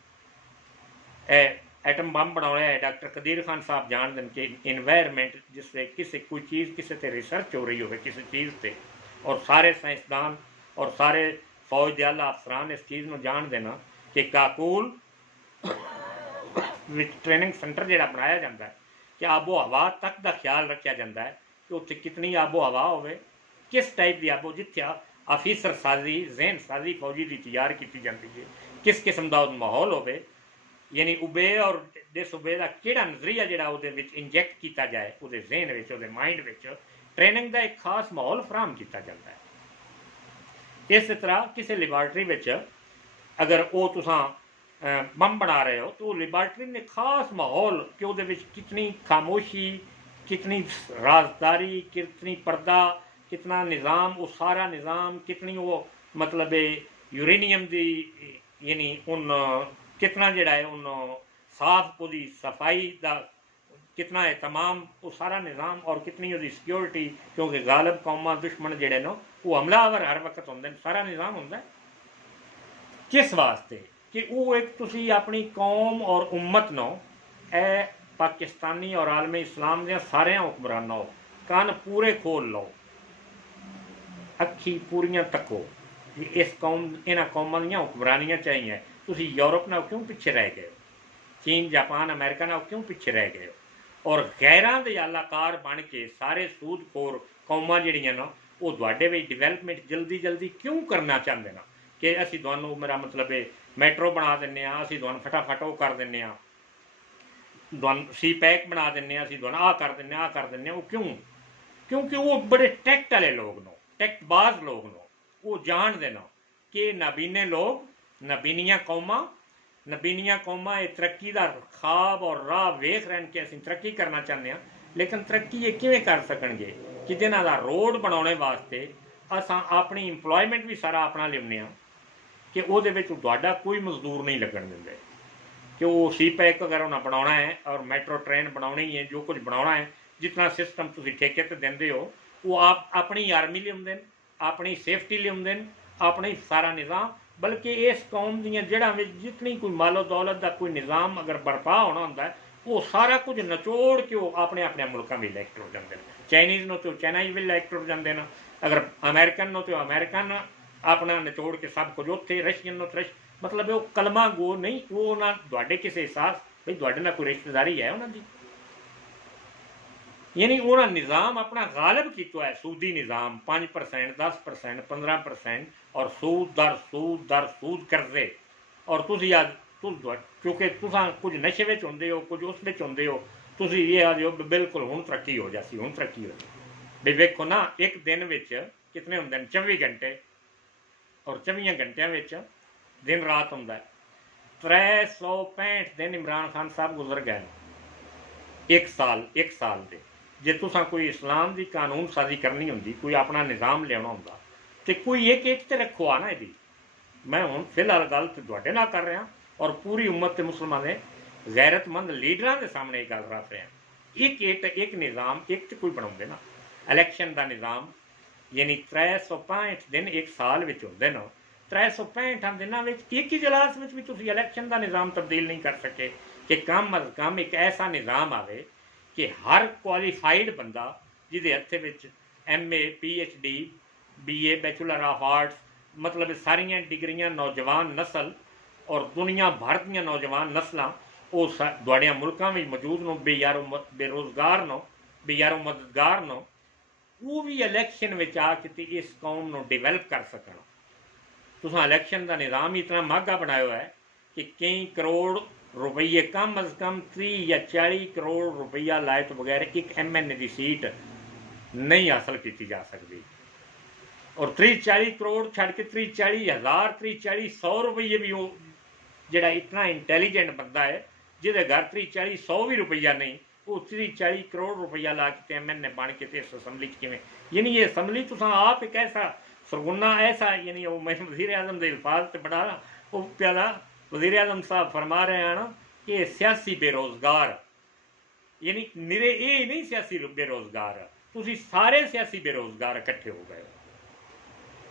एटम बम बनाने है डॉक्टर कदीर खान साहब जान दें कि इन्वायरमेंट जिससे किसी कोई चीज़ किसी से रिसर्च हो रही हो किसी चीज़ से और सारे साइंसदान और सारे फौज के आला अफसरान इस चीज़ में जान देना कि काकूल ट्रेनिंग सेंटर जोड़ा बनाया जाता है कि आबो हवा तक का ख्याल रखा जाता है कि उत्थे कितनी आबो हवा हो किस टाइप की आबो जिथे आफिसर साजी जहन साजी फौजी की तैयार की जाती है किस किस्म का माहौल हो यानी उबे और जिस उबे का किहड़ा नज़रिया जोड़ा इंजैक्ट किया जाए वो जहन में माइंड में ट्रेनिंग का एक खास माहौल फराहम किया जाता है। इस तरह किसी लेबार्टरी में अगर वो तुसा बम बना रहे हो तो लेबार्टरी ने खास माहौल कि वो कितनी खामोशी कितनी राजदारी कितनी पर्दा कितना निज़ाम वो सारा निज़ाम कितनी वो मतलब यूरेनियम की यानी उन कितना जोड़ा है उन साफ उसकी सफाई का कितना है तमाम वो सारा निज़ाम और कितनी उसकी सिक्योरिटी क्योंकि गालिब कौमां दुश्मन जोड़े न वो हमलावर हर वक्त होंगे सारा निज़ाम होंगे किस वास्ते कि वो एक तुसी अपनी कौम और उम्मत नो ए पाकिस्तानी और आलमी इस्लाम के सारे हुक्मरानों कन पूरे खोल लो अखी पूरियां तको इस कौम इन्होंने कौमां दी हुक्मरानियां चाहिए। तुसी यूरोप नाल क्यों पिछे रह गए चीन जापान अमेरिका नाल क्यों पिछे रह गए और गैरां दे आलाकार बन के सारे सूदखोर कौमां जिहड़ियां न वो तुहाडे विच डिवेलपमेंट जल्दी जल्दी क्यों करना चाहते हैं कि असी तुहानूं मेरा मतलब है मैट्रो बना दिंदे आ असी तुहानूं फटाफट वो कर दिंदे आ तुहानूं सी पैक बना दिंदे आ असी तुहानूं आ कर दिंदे आ कर दिंदे वो क्यों क्योंकि वो बड़े टैक्ट वाले लोग नो टैक्टबाज लोग नो वो जानते न कि नाबीने लोग नबीनिया कौमां ये तरक्की का ख्वाब और राह वेख रहे हैं कि असीं तरक्की करना चाहते हैं लेकिन तरक्की ये किवें कर सकणगे कि जिन्हां दा रोड बनाने वास्ते असां अपनी इंप्लॉयमेंट भी सारा अपना लियाने कि उहदे विच तुहाडा कोई मजदूर नहीं लगन दिंदे कि वो सी पैक अगर उन्हें बनाना है और मैट्रो ट्रेन बनानी है जो कुछ बनाना है जितना सिस्टम तुसीं ठेके ते दिंदे हो वो आप अपनी आर्मी लियाउंदे ने अपनी सेफ्टी लियाउंदे ने अपनी सारा निज़ाम बल्कि इस कौम दीयां जड़ां विच जितनी कोई मालो दौलत का कोई निज़ाम अगर बर्पा होना होंदा है वो सारा कुछ नचोड़ के वो अपने अपने मुल्कों में इलैक्ट हो जाते हैं। चाइनीज़ नो तो चाइनीज़ भी इलैक्ट हो जाते हैं अगर अमेरिकन नो तो अमेरिकन अपना निचोड़ के सब कुछ उत्थे रशियन नो तो मतलब वो कलमा गो नहीं वो ना तुहाडे किसी एहसास भाई तुहाडे नाल कोई रिश्तेदारी है उन्हां दी यानी उन्होंने निज़ाम अपना गालिब किया है। सूदी निज़ाम 5%, 10%, 15% और सूद दर सूद करते। और तुसी आज क्योंकि तुसा कुछ नशे में होंदे हो, कुछ उस होंदे हो, तुसी ये आदे हो बिल्कुल हुण तरक्की हो जासी, हुण तरक्की हो जासी। भी वेखो ना, एक दिन विच कितने होंदे ने? 24 घंटे, और 24 घंटियां विच दिन रात होंदा है। 365 दिन इमरान खान साहब गुजर गए एक साल दे। जे तुसां कोई इस्लाम की कानून साजी करनी होंदी, कोई अपना निज़ाम लियाना होंदा, तो कोई एक ते रखो आ ना इहदी। मैं हुण फिलहाल गल ते तुहाडे नाल कर रहा और पूरी उम्मत ते मुसलमान दे गैरतमंद लीडरां दे सामने गल रख रहा। एक निज़ाम एक तो कोई बनाउंदे ना। इलैक्शन का निज़ाम यानी 365 दिन एक साल विच होंदे न। 365 दिनों में एक ही इजलास में भी तुसीं इलैक्शन का निज़ाम तब्दील नहीं कर सके कि कम अज़ कम एक ऐसा निज़ाम आवे कि हर क्वालीफाइड बंदा जिहदे हत्थे विच MA PhD BA bachelor of arts, मतलब सारियां डिग्रियां नौजवान नस्ल और दुनिया भर दी नौजवान नस्लां वो दुआड़ियां मुल्कां में मौजूद न, बेरोज़गार न, बेयारो मददगार न, वो भी इलैक्शन में आके इस कौम को डिवेलप कर सकन। तुसां इलैक्शन का निज़ाम ही इतना महंगा बनाया है कि कई करोड़ रुपये, कम अज़ कम 30 या 40 करोड़ रुपया लाए तो बगैर एक MNA की सीट नहीं हासिल की जा सकती। और 30-40 करोड़ छड़ के 30-40 हज़ार 30-40-100 रुपये भी वो जड़ा इतना इंटैलीजेंट बंदा है जिहदे घर 30-40-100 भी रुपया नहीं, वो 30-40 करोड़ रुपया ला के MNA बन के इस असैम्बली किमें, यानी ये असैम्बली तुसां आप एक ऐसा सरगुना ऐसा, यानी वो मैं वज़ीर आज़म के अल्फाज से बड़ा वो प्यादा वज़ीर आज़म साहब फरमा रहे हैं ना कि सियासी बेरोज़गार, यानी निरे ये नहीं सियासी बेरोज़गार, तुसीं सारे सियासी बेरोज़गार इकट्ठे हो गए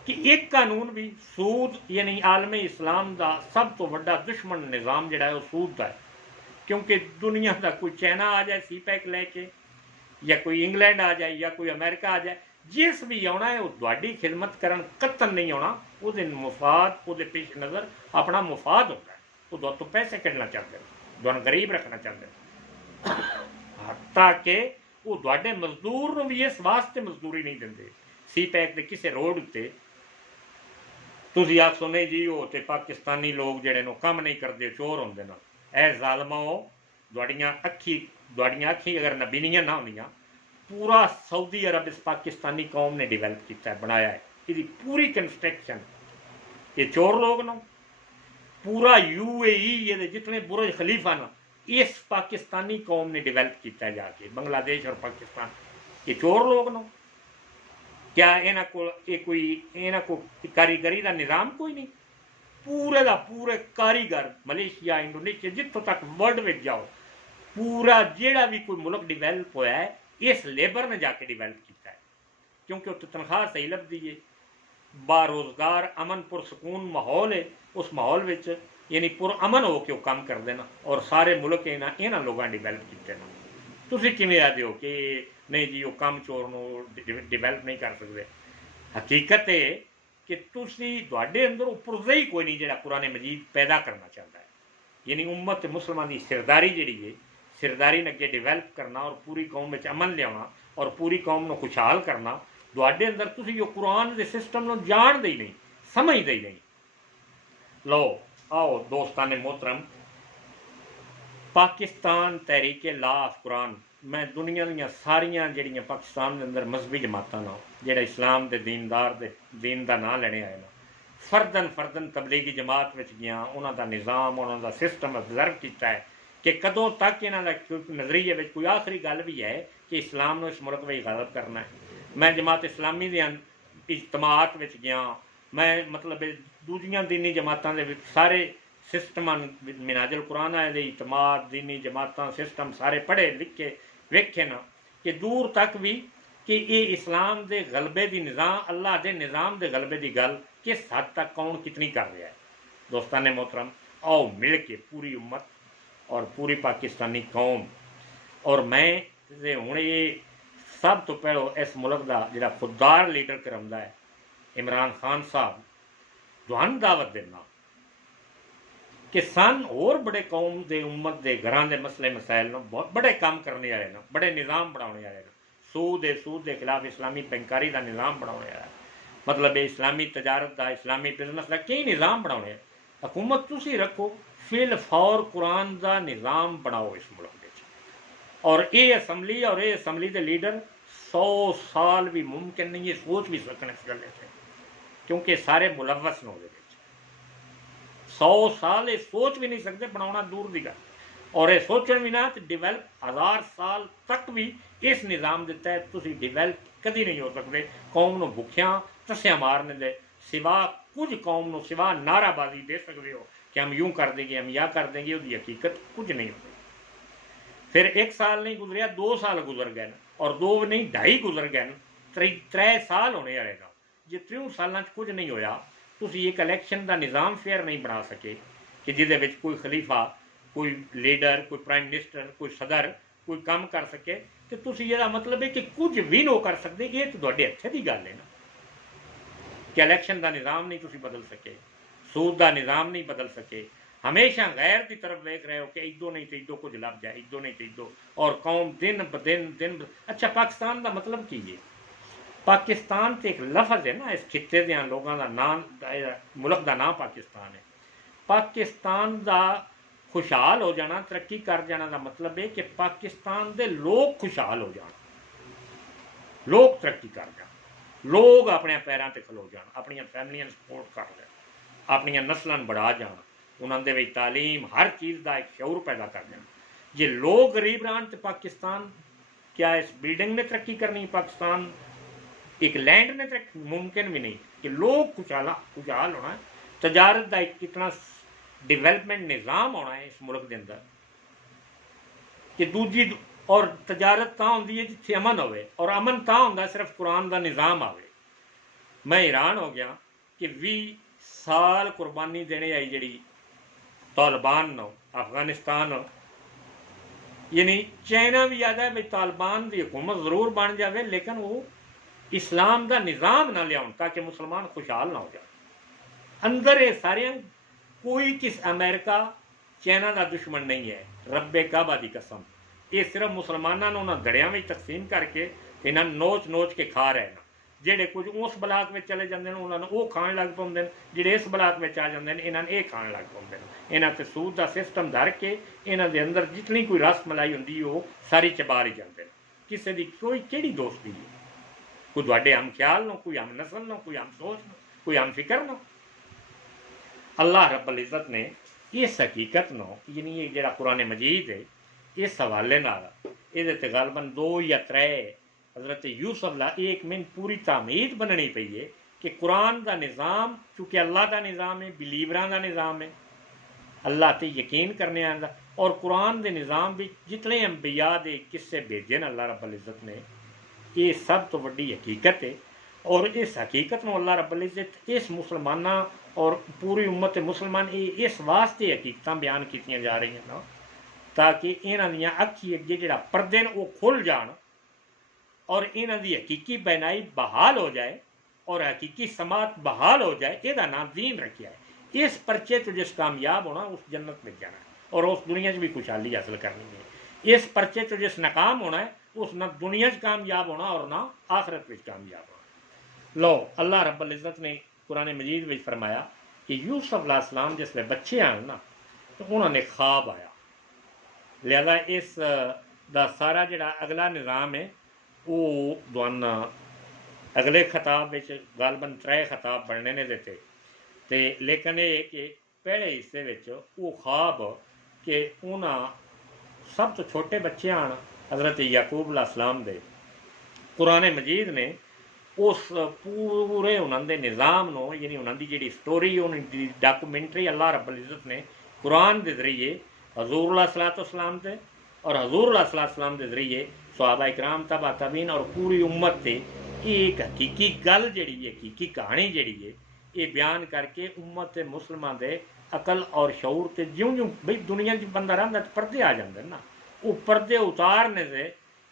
कि एक कानून भी सूद, यानी आलमे इस्लाम का सब तो बड़ा दुश्मन निज़ाम जिहड़ा है वो सूद का है। क्योंकि दुनिया का कोई चाइना आ जाए CPEC लैके, या कोई इंग्लैंड आ जाए या कोई अमेरिका आ जाए, जिस भी आना है वो तुहाडी खिदमत करन कतन नहीं आना, वो मुफाद वो पेश नज़र अपना मुफाद होता है, वो तो पैसे कढ़ना चाहते हैं, तुहानूं गरीब रखना चाहते हैं, ताकि वो तुहाडे मजदूर भी इस वास्ते मजदूरी नहीं देंगे। CPEC के किसी रोड उत्ते तुसीं आखो नहीं जी वो तो पाकिस्तानी लोग जिहड़े नो कम नहीं करते, चोर होंदे न। ऐ ज़ालमो, तुहाड़ियां अखी अगर नबीनियां ना होंदियां, पूरा सऊदी अरब इस पाकिस्तानी कौम ने डिवेलप किया है, बनाया है, इसकी पूरी कंस्ट्रक्शन ये चोर लोग न। पूरा UAE ये जितने बुर्ज खलीफा न इस पाकिस्तानी कौम ने डिवेलप किया जाके, बांग्लादेश और पाकिस्तान, ये चोर लोग न। क्या इन्हां को कारीगरी का निज़ाम कोई नहीं? पूरे का पूरे कारीगर मलेशिया, इंडोनेशिया, जितों तक वर्ल्ड में जाओ, पूरा जेड़ा भी कोई मुल्क डिवेलप होया है इस लेबर ने जाके डिवेलप किया है, क्योंकि उत्ते तनख्वाह सही लगती है, बारोज़गार अमन पुरसकून माहौल है, उस माहौल में यानी पुरअमन होकर वो काम करते हैं और सारे मुल्क इन्होंने लोगों डिवेलप किए हैं। तुसीं किवें आखदे हो कि नहीं जी वो कम चोर नूं डिवेलप नहीं कर सकते? हकीकत है कि तुहाडे अंदर उपरदा ही कोई नहीं जिहड़ा कुरान मजीद पैदा करना चाहता है, यानी उम्मत मुसलमान की सिरदारी जिहड़ी है, सिरदारी ने अगे डिवेलप करना और पूरी कौम में अमन लिया और पूरी कौम को खुशहाल करना, तुहाडे अंदर तुसीं कुरान के सिस्टम को जानते ही नहीं, समझते ही नहीं। लो आओ दोस्तान मोहतरम, पाकिस्तान तहरीक ला ऑफ कुरान, मैं दुनिया दी सारिया जिहड़ियां पाकिस्तान के अंदर मजहबी जमातां ना जिहड़े इस्लाम के दीनदार दे दीन का नाम लेने आए ना, फर्दन तबलीगी जमात में गया, उन्होंने निज़ाम उन्होंने सिस्टम ऑब्जर्व किया है कि कदों तक इन्हों नज़रिए में कोई आखिरी गल भी है कि इस्लाम इस मुल्क में गालब करना है। मैं जमात इस्लामी के इज्तमात में गया, मैं मतलब दूजियां दीनी जमातों के सारे सिस्टम मिनाजुल कुरान दे इतमाद दीनी जमातां सिस्टम सारे पढ़े लिखे वेखे ना कि दूर तक भी कि ये इस्लाम के गलबे की निज़ाम, अल्लाह के निज़ाम के गलबे की गल किस हद तक कौन कितनी कर रहा है। दोस्तान मोहतरम, आओ मिल के पूरी उम्मत और पूरी पाकिस्तानी कौम और मैं हूँ ये सब तो पहलो इस मुल्क का जोड़ा खुददार लीडर करमदा है इमरान खान साहब, तुहानूं दावत देना कि सन और बड़े कौम के उम्मत के घर के मसले मसाइल बहुत बड़े काम करने वाले ना, बड़े निज़ाम बनाने वाले ना। सूद के खिलाफ इस्लामी बैंकारी का निज़ाम बनाने वाला, मतलब इस्लामी तजारत का, इस्लामी बिजनेस का कई निज़ाम बनाने। हुकूमत तुसी रखो, फिल फौर कुरान का निज़ाम बनाओ इस मुल्क में। और ये असम्बली और ये असम्बली के लीडर 100 साल भी मुमकिन नहीं है सोच भी सकने इस गल से, क्योंकि सारे मुलवस ने 100 साल ये सोच भी नहीं सकते, बनाना दूर की गल। और ये सोचन भी ना तो डिवेलप 1000 साल तक भी इस निज़ाम के तहत तुम डिवेलप कभी नहीं हो सकते। कौम को भुखिया तस्या मारने दे सिवा कुछ कौम को सिवा नाराबाजी दे सकते हो कि हम यूँ कर देंगे, हम यह कर देंगे, उसकी हकीकत कुछ नहीं होती। फिर 1 साल नहीं गुजरिया, 2 साल गुजर गए, और 2 नहीं 2.5 गुजर गए, 3 साल होने वाले ना। जे 3 साल कुछ नहीं होया, तुसी एक इलैक्शन का निज़ाम फेयर नहीं बना सके कि जिदे कोई खलीफा, कोई लीडर, कोई प्राइम मिनिस्टर, कोई सदर कोई काम कर सके, तो तुसी ये मतलब है कि कुछ भी नहीं कर सकते। ये तो तुहाडे हत्थे की गल है ना कि इलैक्शन का निज़ाम नहीं तुसी बदल सके, सूद का निज़ाम नहीं बदल सके, हमेशा गैर की तरफ देख रहे हो कि इदो नहीं तो इदो कुछ लभ जाए, इदो नहीं तो इदो, और कौम दिन ब दिन। अच्छा, पाकिस्तान का मतलब की है? पाकिस्तान तो एक लफज है ना, इस खिते के लोगों का नाम, मुल्क का नाम पाकिस्तान है। पाकिस्तान का खुशहाल हो जाना, तरक्की कर जाना का मतलब है कि पाकिस्तान के लोग खुशहाल हो जाना, लोग तरक्की कर जान, लोग अपने पैरों पर खलो जान, अपन फैमिलियां सपोर्ट कर लें, अपन नस्लों बढ़ा जान, उन्होंने तालीम हर चीज़ का एक शऊर पैदा कर देना। जे लोग गरीब रहन तो पाकिस्तान, क्या इस बिल्डिंग ने तरक्की करनी? पाकिस्तान एक लैंड ने तरक्की मुमकिन भी नहीं कि लोग खुशहाल होना है। तजारत का एक कितना डिवेलपमेंट निज़ाम होना है इस मुल्क के अंदर कि दूजी, और तजारत तां होंदी है जिथे अमन होवे, और अमन तां होंदा सिर्फ कुरान का निज़ाम आवे। मैं हैरान हो गया कि 20 साल कुर्बानी देने आई जी तालिबान नो, अफगानिस्तान नो, यानी चाइना भी आता है भाई तालिबान की हुकूमत जरूर बन जाए, लेकिन वो इस्लाम का निज़ाम ना लिया ताकि मुसलमान खुशहाल ना हो जाए। अंदर ये सारे कोई किस अमेरिका चाइना का दुश्मन नहीं है, रब्बे काबा की कसम। ये सिर्फ मुसलमानों ने उन्होंने दड़िया में तकसीम करके इन्हें नोच के खा रहे हैं। जेडे कुछ उस ब्लाक में चले जाते हैं उन्होंने वो खाने लग पाते हैं, जेडे इस ब्लाक में आ जाते हैं इन्होंने ये खाने लग पाते हैं। इन्हों से सूद का सिस्टम धर के इन्हों के अंदर जितनी कोई रस मलाई होंगी वो सारी चबा ही जाते हैं। किसी की कोई केड़ी दोस्ती है? कोई थोड़े हम ख्याल नो, कोई हम नस्ल नो, कोई हम सोच नो, कोई हम फिक्र नो। अल्लाह रब्बुल इज़्ज़त ने इस हकीकत नो, यानी ये जो कुरान मजीद है, इस हवाले ये गलबन 2 या 3 हज़रत यूसुफ ला एक मिन पूरी तामीद बननी पई है कि कुरान का निज़ाम चूँकि अल्लाह का निज़ाम है, बिलीवरां का निज़ाम है, अल्लाह ते यकीन करने आंदा, और कुरान के निज़ाम भी जितने अंबिया के किस्से भेजे न अल्लाह रब्बुल इज़्ज़त ने, ये सब तो वड्डी हकीकत है। और इस हकीकत में अल्लाह रब्बुल इज़्ज़त इस मुसलमाना और पूरी उम्मत मुसलमान इस वास्ते हकीकत बयान की जा रही हैं ना, ताकि इन्हां दियां अखी अगे जिहड़ा पर्दे न वो खुल जान और इन्हां दी हकीकी बैनाई बहाल हो जाए और हकीकी समात बहाल हो जाए। यदा नाम दीन रखिया है। इस परचे तो जिस कामयाब होना उस जन्नत में जाना है और उस दुनिया भी खुशहाली हासिल करनी है। इस परचे तो जिस नाकाम होना है उस न दुनिया कामयाब होना और ना आखिरत में कामयाब होना। लो अल्लाह रब्बुल इज़्ज़त ने कुरान मजीद में फरमाया कि यूसुफ अलैहिस्सलाम जिसले बच्चे आए ना तो उन्होंने ख्वाब आया। लिहाजा इस दा सारा जिहड़ा अगला निज़ाम है वो दोना अगले खिताब में गलबन 3 खिताब बनने ने देते ते, लेकिन ये कि पहले हिस्से में वो ख्वाब कि उन्हें सब तो छोटे बच्चे आन हज़रत याकूब अलैहिस्सलाम दे, कुरान मजीद ने उस पूरे उन्होंने निज़ाम नो, यानी उन्होंने जी स्टोरी उनकी डॉक्यूमेंट्री अल्लाह रब्बुल इज़्ज़त ने कुरान के जरिए हजूर अलैहिस्सलाम से और हजूर अलैहिस्सलाम के जरिए सहाबा इकराम तबा तबीन और पूरी उम्मत से एक हकीकी गल जी हकीकी कहानी जी है ये बयान करके उम्मत मुसलमान के अकल और शऊर से ज्यों ज्यों बई दुनिया बंदा रहा तो पर्दे आ जाते हैं ना, वो पर्दे उतारने से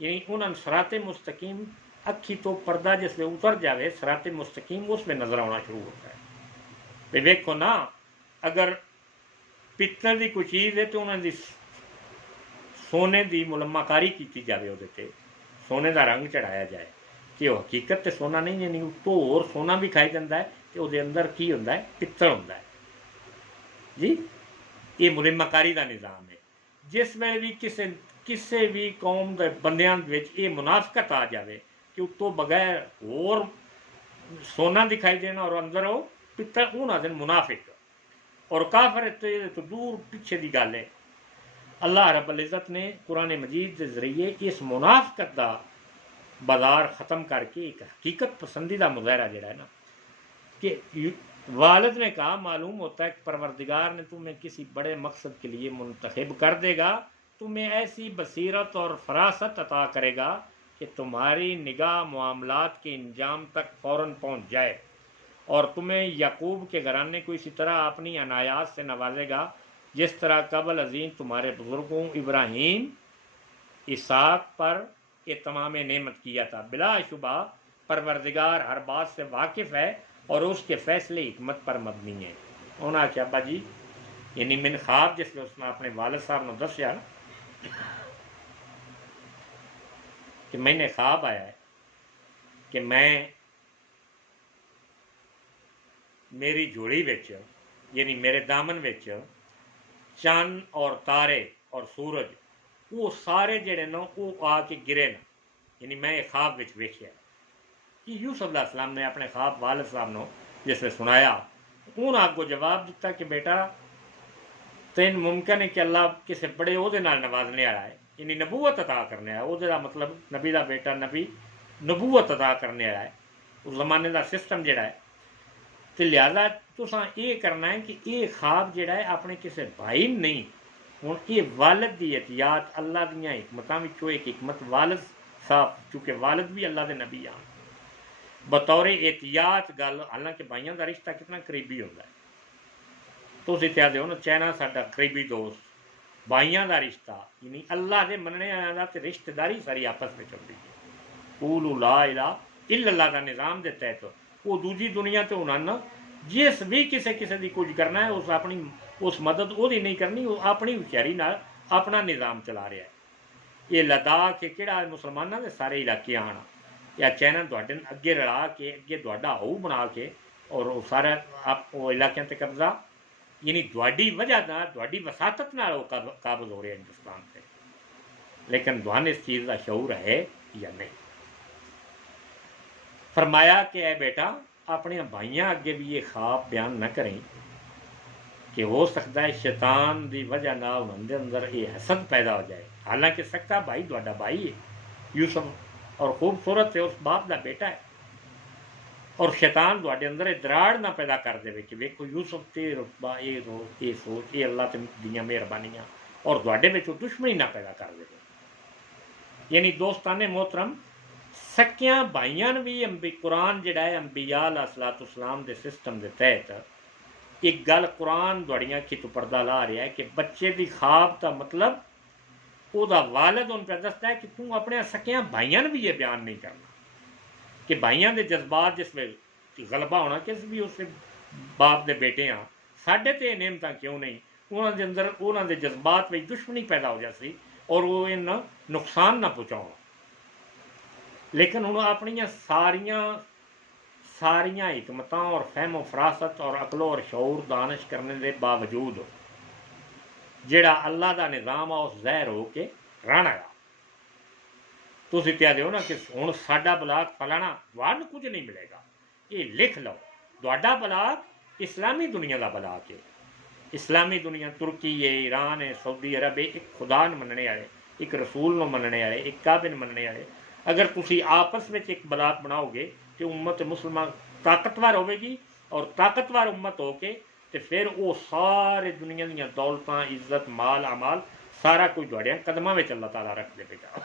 यानी उन्होंने सराते मुस्तकीम अखी तो पर्दा जिसमें उतर जाए सराते मुस्तकीम उसमें नज़र आना शुरू होता है। भाई देखो ना, अगर पित्तल की कोई चीज़ है तो उन्होंने सोने की मुलम्माकारी की जाए, वो सोने का रंग चढ़ाया जाए कि वह हकीकत तो सोना नहीं है, नहीं उत्तों होर सोना भी खाई जाता है, तो वो अंदर की होंदा है, पित्तल होंदा है जी। ये मुलम्माकारी का निज़ाम है। जिस वे भी किसी भी कौम के बंदियां विच ये मुनाफकत आ जाए कि उत्तों बगैर होर सोना दिखाई देना और अंदर वो पित्तल, हूँ आदन मुनाफिक और काफर तो दूर पीछे की गल है। अल्लाह रब्बुल इज़्ज़त ने कुरान मजीद के जरिए इस मुनाफकत का बाजार ख़त्म करके एक हकीकत पसंदीदा मुजाहरा जड़ा है ना कि वालिद ने कहा, मालूम होता है कि परवरदिगार ने तुम्हें किसी बड़े मकसद के लिए मुंतखब कर देगा, तुम्हें ऐसी बसीरत और फरासत अता करेगा कि तुम्हारी निगाह मामलात के इंजाम तक फ़ौरन पहुँच जाए और तुम्हें यकूब के घराने को इसी तरह अपनी अनायात से नवाजेगा जिस तरह कबल अजीम तुम्हारे बुज़ुर्गों इब्राहीम इसाक पर ये तमाम नेमत किया था। बिलाशुबा परवरदिगार हर बात से वाकिफ़ है और उसके फैसले हिकमत पर मबनी है। उन्होंने आख्या अब्बा जी, यानी मैंने ख्वाब जिसमें उसने अपने वालिद साहब ने दसिया कि मैंने ख्वाब आया है कि मैं मेरी झोली विच यानी मेरे दामन विच चंद और तारे और सूरज वो सारे जड़े न वो आके गिरे न, यानी मैं ख्वाब विच वेख्या कि यूसुफ अलैहिस्सलाम ने अपने ख्वाब वालिद साहब ने जिसने सुनाया, उन्होंने आपको जवाब दिता कि बेटा तेन मुमकिन है कि अल्लाह किसी बड़े ओहदे नाल नवाजने वाला है, यानी नबूवत अता करने वाला, ओहदे दा मतलब नबी का बेटा नबी नबूवत अता करने वाला है, उस जमाने का सिस्टम जड़ा है। तो लिहाजा तुसां ये करना है कि ये ख्वाब जड़ा है अपने किसी भाई नहीं, हुण ये वालिद की एहतियात अल्लाह दियां हिकमतां विचों एक हिकमत वालिद साहब, चूँकि वालिद भी अल्लाह के नबी आ, बतौर एहतियात गल, हालांकि भाइयों का रिश्ता कितना करीबी होता है, तुम इत्या दो ना चाइना साडा करीबी दोस्त, भाइयों का रिश्ता यानी अल्लाह के मनने वाला तो रिश्तेदारी सारी आपस में चलती है। कूलू ला इलाहा इल्लल्लाह का निज़ाम के तहत वो दूजी दुनिया तो उन्होंने जिस भी किसी किसी की कुछ करना है उस अपनी उस मदद वही नहीं करनी, वो अपनी होशियारी नाल अपना निज़ाम चला रहा है। ये लद्दाख के किहड़ा मुसलमानों के सारे इलाके आना या चाइना तुहाडे अगे रला के अगे तुहाडा हाऊ बना के और वो सारे आप वो इलाकों ते कब्जा, यानी तुहाडी वजह नाल तुहाडी वसातत नाल वो काबज़ हो रहा है हिंदुस्तान से। लेकिन तुहानू इस चीज़ का शऊर है या नहीं? फरमाया कि ऐ बेटा अपने भाइयों अगे भी ये ख्वाब बयान न करें कि हो सकता है शैतान की वजह नाल उनके अंदर ये हसद पैदा हो जाए, हालांकि सक्का भाई तुहाडा भाई है यूसुफ और खूबसूरत है उस बाप का बेटा है, और शैतान तुहाडे अंदर दराड़ ना पैदा कर दे कि वेखो यूसुफ ते रुतबा ये सोच ये अल्लाह दियां मेहरबानियां और तुहाडे विच दुश्मनी ना पैदा कर दे। यानी दोस्ताने मोहतरम सक्कियां भाइयां भी अंबी कुरान जड़ा है अंबिया अलैहिस्सलाम के सिस्टम के तहत एक गल कुरान तुहाड़ियां अखी तो पर्दा ला रहा है कि बच्चे की ख्वाब का मतलब वह वालिद उन पर दसता है कि तू अपने सक्कियां भाइयां भी ये बयान नहीं करना कि भाइयों के जज्बात जिस वे गलबा होना किस भी उस बाप के बेटे हाँ साढ़े तो नेमत क्यों नहीं, उन्होंने अंदर उन्होंने जज्बात में दुश्मनी पैदा हो जाती और वो इन नुकसान ना पहुँचाओ। लेकिन हूँ अपन सारिया सारिया हिकमत और फहमो फरासत और अकलो और शऊर दानिश करने के बावजूद जोड़ा अल्लाह का निज़ाम आ उस जहर हो के रहना है। तुम क्या दो ना कि हूँ साडा बलाक फलाना वान कुछ नहीं मिलेगा, ये लिख लो तुहाडा बलाक इस्लामी दुनिया का बलाक है। इस्लामी दुनिया तुर्की है, ईरान है, सऊदी अरब है, एक खुदा मनने वाले, एक रसूल न मनने वाले, एक काबिल मनने वाले, अगर तुसी आपस में एक बलाक बनाओगे तो उम्मत मुसलमान ताकतवर होगी और ताकतवर उम्मत होके तो फिर वो सारे दुनिया दी दौलत इज्जत माल अमाल सारा कुछ तुहाड़े कदमां में अल्लाह ताला रख देगा।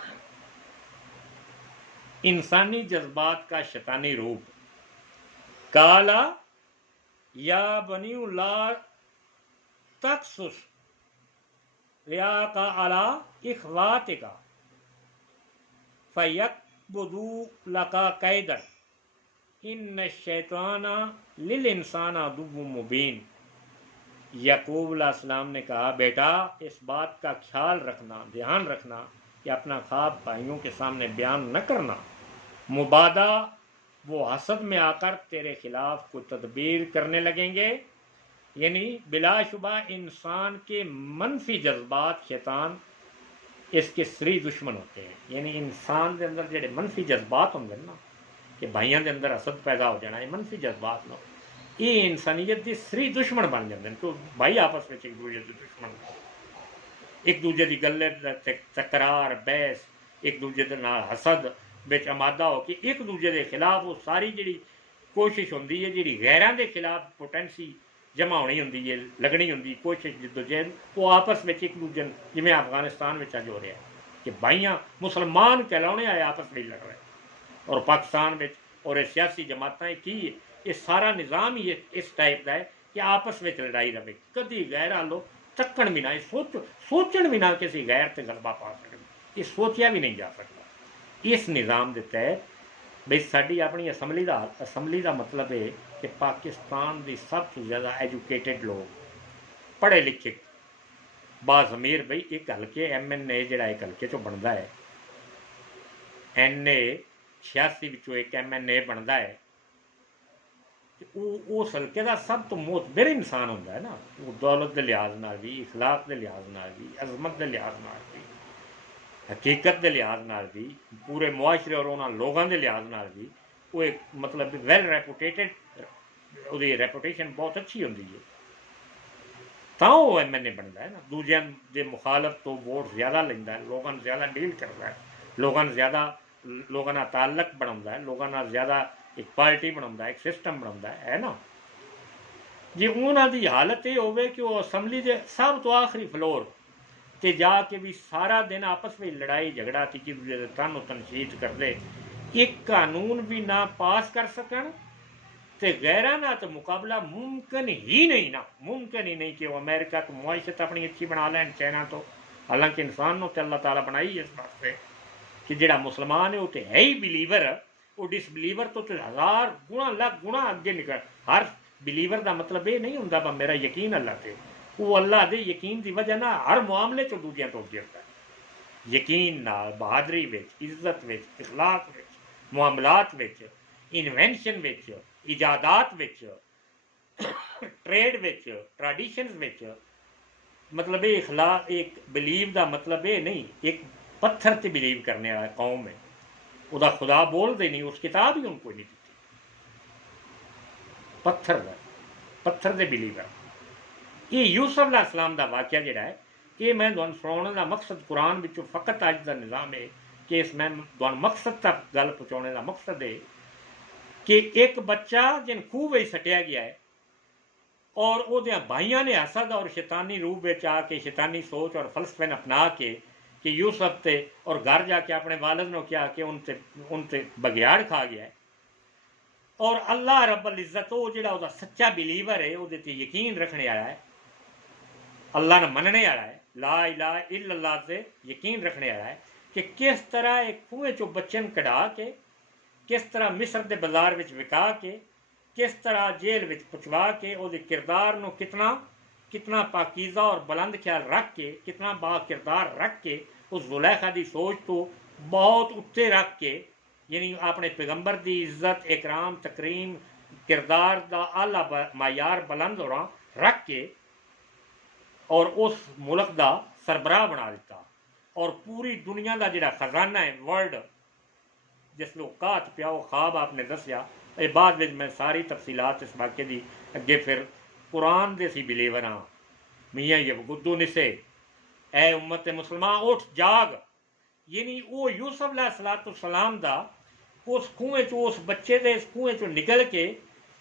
इंसानी जज्बात का शैतानी रूप काला या बनी ला तकसुस रिया का अला इखवात का फ़यकबुदू लका कैदन इन शैताना लिल इंसाना दुव्वुम मुबीन। याकूब अलैहिस्सलाम ने कहा, बेटा इस बात का ख्याल रखना, ध्यान रखना कि अपना ख्वाब भाइयों के सामने बयान न करना, मुबादा वो हसद में आकर तेरे खिलाफ कोई तदबीर करने लगेंगे। यानी बिलाशुबा इंसान के मनफी जज्बात शैतान इसके सरी दुश्मन होते हैं। यानी इंसान के अंदर जो मनफी जज्बात होंगे ना, कि भाइयों के अंदर हसद पैदा हो जाना, ये मनफी जज्बात नो ये इंसानियत के सरी दुश्मन बन जाते हैं। तो भाई आपस में एक दूजे के दुश्मन, एक दूजे की गल तकरार बहस, एक दूजे के नाल हसद विच अमादा हो कि एक दूजे के खिलाफ वो सारी जी कोशिश होंदी है, जी गैरां के खिलाफ पोटेंसी जमा होनी होंदी है, लगनी होंदी कोशिश जदोजहद, वो आपस में एक दूजे जिमें अफगानिस्तान में अज हो रहा है कि भाइयां मुसलमान कहलाने आए आपस में लड़ रहे, और पाकिस्तान में और ये सियासी जमातें की ये सारा निज़ाम ही इस टाइप का है कि आपस में लड़ाई रहे, कभी गैर आलो तकन भी ना, सोचन भी ना किसी गैर से गलबा पा सकते, ये सोचा भी नहीं जा सकता। इस निज़ाम के तहत बई साड़ी अपनी असैम्बली का मतलब है कि पाकिस्तान की सब तो ज़्यादा एजुकेटेड लोग, पढ़े लिखे बाज़मीर, बई एक हल्के MNA जोड़ा एक हल्के चो बनता है, NA 86 विचों एक MNA बनता है, उस हल्के का सब तो मोतबर इंसान होंदा है ना, वो दौलत के लिहाज नाल भी, इखलाक के लिहाज नाल भी, अजमत के लिहाज नाल भी, हकीकत के लिहाज नाल भी, पूरे मुआशरे और उन्होंने लोगों के लिहाज नाल भी वो एक मतलब वैल रेपुटेटेड, उसकी रेपुटेशन बहुत अच्छी होंदी है, तो वो MNA बनता है ना, दूजियां के मुखालफ तो वोट ज़्यादा लेंदा है, लोगों ने ज़्यादा डील करता है, लोगों ने ज़्यादा लोगों का ताल्लुक बनाता है, लोगों ने ज़्यादा एक पार्टी बनाता है, एक सिस्टम बनाता है ना। जे उन्होंने हालत ये होवे कि वो असैम्बली के सब तो आखिरी फ्लोर ते जाके भी सारा दिन आपस में लड़ाई झगड़ा की दूसरे तन तनशीद करते, एक कानून भी ना पास कर सकन, तो गैरा ना तो मुकाबला मुमकिन ही नहीं ना, मुमकिन ही नहीं कि वो अमेरिका तो मुआशत अपनी अच्छी बना लैन, चाइना तो, हालांकि इंसान तो अल्लाह ताला बनाई इस वास्ते कि जोड़ा मुसलमान है वो तो है ही बिलीवर, वो डिसबिलीवर तो 1000 गुणा लाख गुणा अगे निकल। हर बिलीवर का मतलब ये नहीं होंगे मेरा यकीन अल्लाह से, वो अल्लाह के यकीन की वजह ना हर मामले चो दूजिया तो अगे होता है, यकीन नाल, बहादरी विच, इज्जत विच, इखलाक विच, मुआमलात विच, invention which, इजादात which, trade which, ट्राडिशंस विच, मतलब ये इखलाक एक बिलीव का मतलब ये नहीं एक पत्थर से बिलीव करने वाला कौम है, उदा खुदा बोलते नहीं, उस किताब ही उनको नहीं दी, पत्थर से बिलीवर। ये यूसुफ अलैहिस्सलाम का वाक़या जोड़ा है, ये मैं तुहानूं सुनाने का मकसद कुरान विचों फ़कत अज का निज़ाम है कि इस मैं तुहानूं मकसद तक गल पहुँचाने का मकसद है कि एक बच्चा जिन खूह में सटिया गया है और वो भाइयों ने हसद और शैतानी रूप में आके शैतानी सोच और फलसफे अपना के कि यूसुफ थे और घर जाके अपने वालिद ने क्या कि उनते बगियाड़ खा गया है, और अल्लाह रब्बुल इज़्ज़त वो जो सच्चा बिलीवर है वो यकीन रखने वाला है, अल्लाह ने मनने वाला है, ला इलाहा इल्लल्लाह से यकीन रखने वाला है कि किस तरह एक कुएं चो बच्चन कढ़ा के, किस तरह मिस्र के बाजार में विका के, किस तरह जेल में पहुँचवा के वो किरदार को कितना पाकीज़ा और बुलंद ख्याल रख के, कितना बा किरदार रख के, उस जुलैखा की सोच तो बहुत उत्ते रख के, यानी अपने पैगंबर की इज्जत इकराम तकरीम किरदार का आला मायार बुलंद हो रख के और उस मुल्क का सरबराह बना दिता, और पूरी दुनिया का जोड़ा खजाना है वर्ल्ड जिसमें कात पिया वो ख्वाब आपने दसिया, ये बाद में मैं सारी तफसीलात इस वाक़े की अगे फिर कुरान दे सी बिलीवर हाँ, मियाँ ये गुद्दू निसे ए उम्मत मुसलमान उठ जाग, यानी वो यूसुफ अलैहिस्सलाम दा उस कुएं चो उस बच्चे दे इस कुएं चो निकल के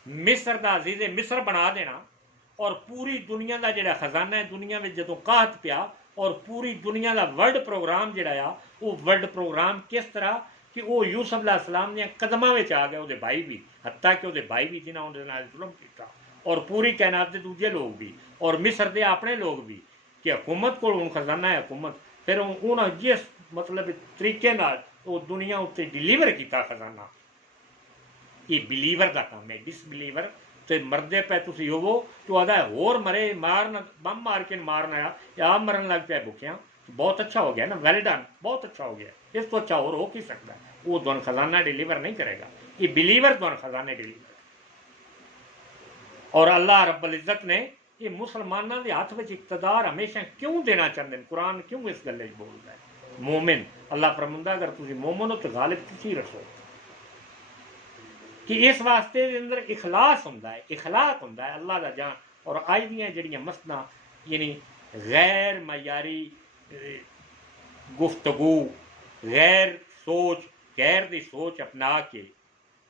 मिस्र का अजीज़े मिस्र बना देना, और पूरी दुनिया का जोड़ा खजाना है दुनिया में जो काहत पिया, और पूरी दुनिया का वर्ल्ड प्रोग्राम जोड़ा आ वो वर्ल्ड प्रोग्राम किस तरह कि वो यूसुफ अलैहिस्सलाम ने कदमां में आ गया, वो भाई भी, हत्ता कि वो भाई भी जिन्हें उन्होंने जुल्म किया, और पूरी कायनात के दूजे लोग भी और मिस्र के अपने लोग भी कि हुकूमत को खजाना है हुकूमत, फिर उन्होंने जिस मतलब तरीके वो दुनिया उत्ते डिलीवर किया खजाना, ये बिलीवर का काम है, डिसबिलीवर तो मरदे पे तुसी होवो तो आदा होर मरे मारन बम मार के मारन आया या आप मरन लग पाया भुखिया तो बहुत अच्छा हो गया ना, वेल डन, बहुत अच्छा हो गया। इस तो अच्छा और हो की सकता है? वो तुहानू खजाना डिलीवर नहीं करेगा, ये बिलीवर तुहानू खजाने डिलीवर। और अल्लाह रब्बुल इज्जत ने ये मुसलमानों के हाथ में इकतदार हमेशा क्यों देना चाहते हैं? कुरान क्यों इस गल बोलता है? मोमिन अल्लाह फरमांदा अगर तुम मोमिन हो तो गालिब तुसी रखो कि इस वास्ते अंदर इखलास होंदा है, इखलाक होंदा है अल्लाह का जान। और अज दियां जड़ियां मसना यानी गैर मयारी गुफ्तगू, गैर सोच, गैर दी सोच अपना के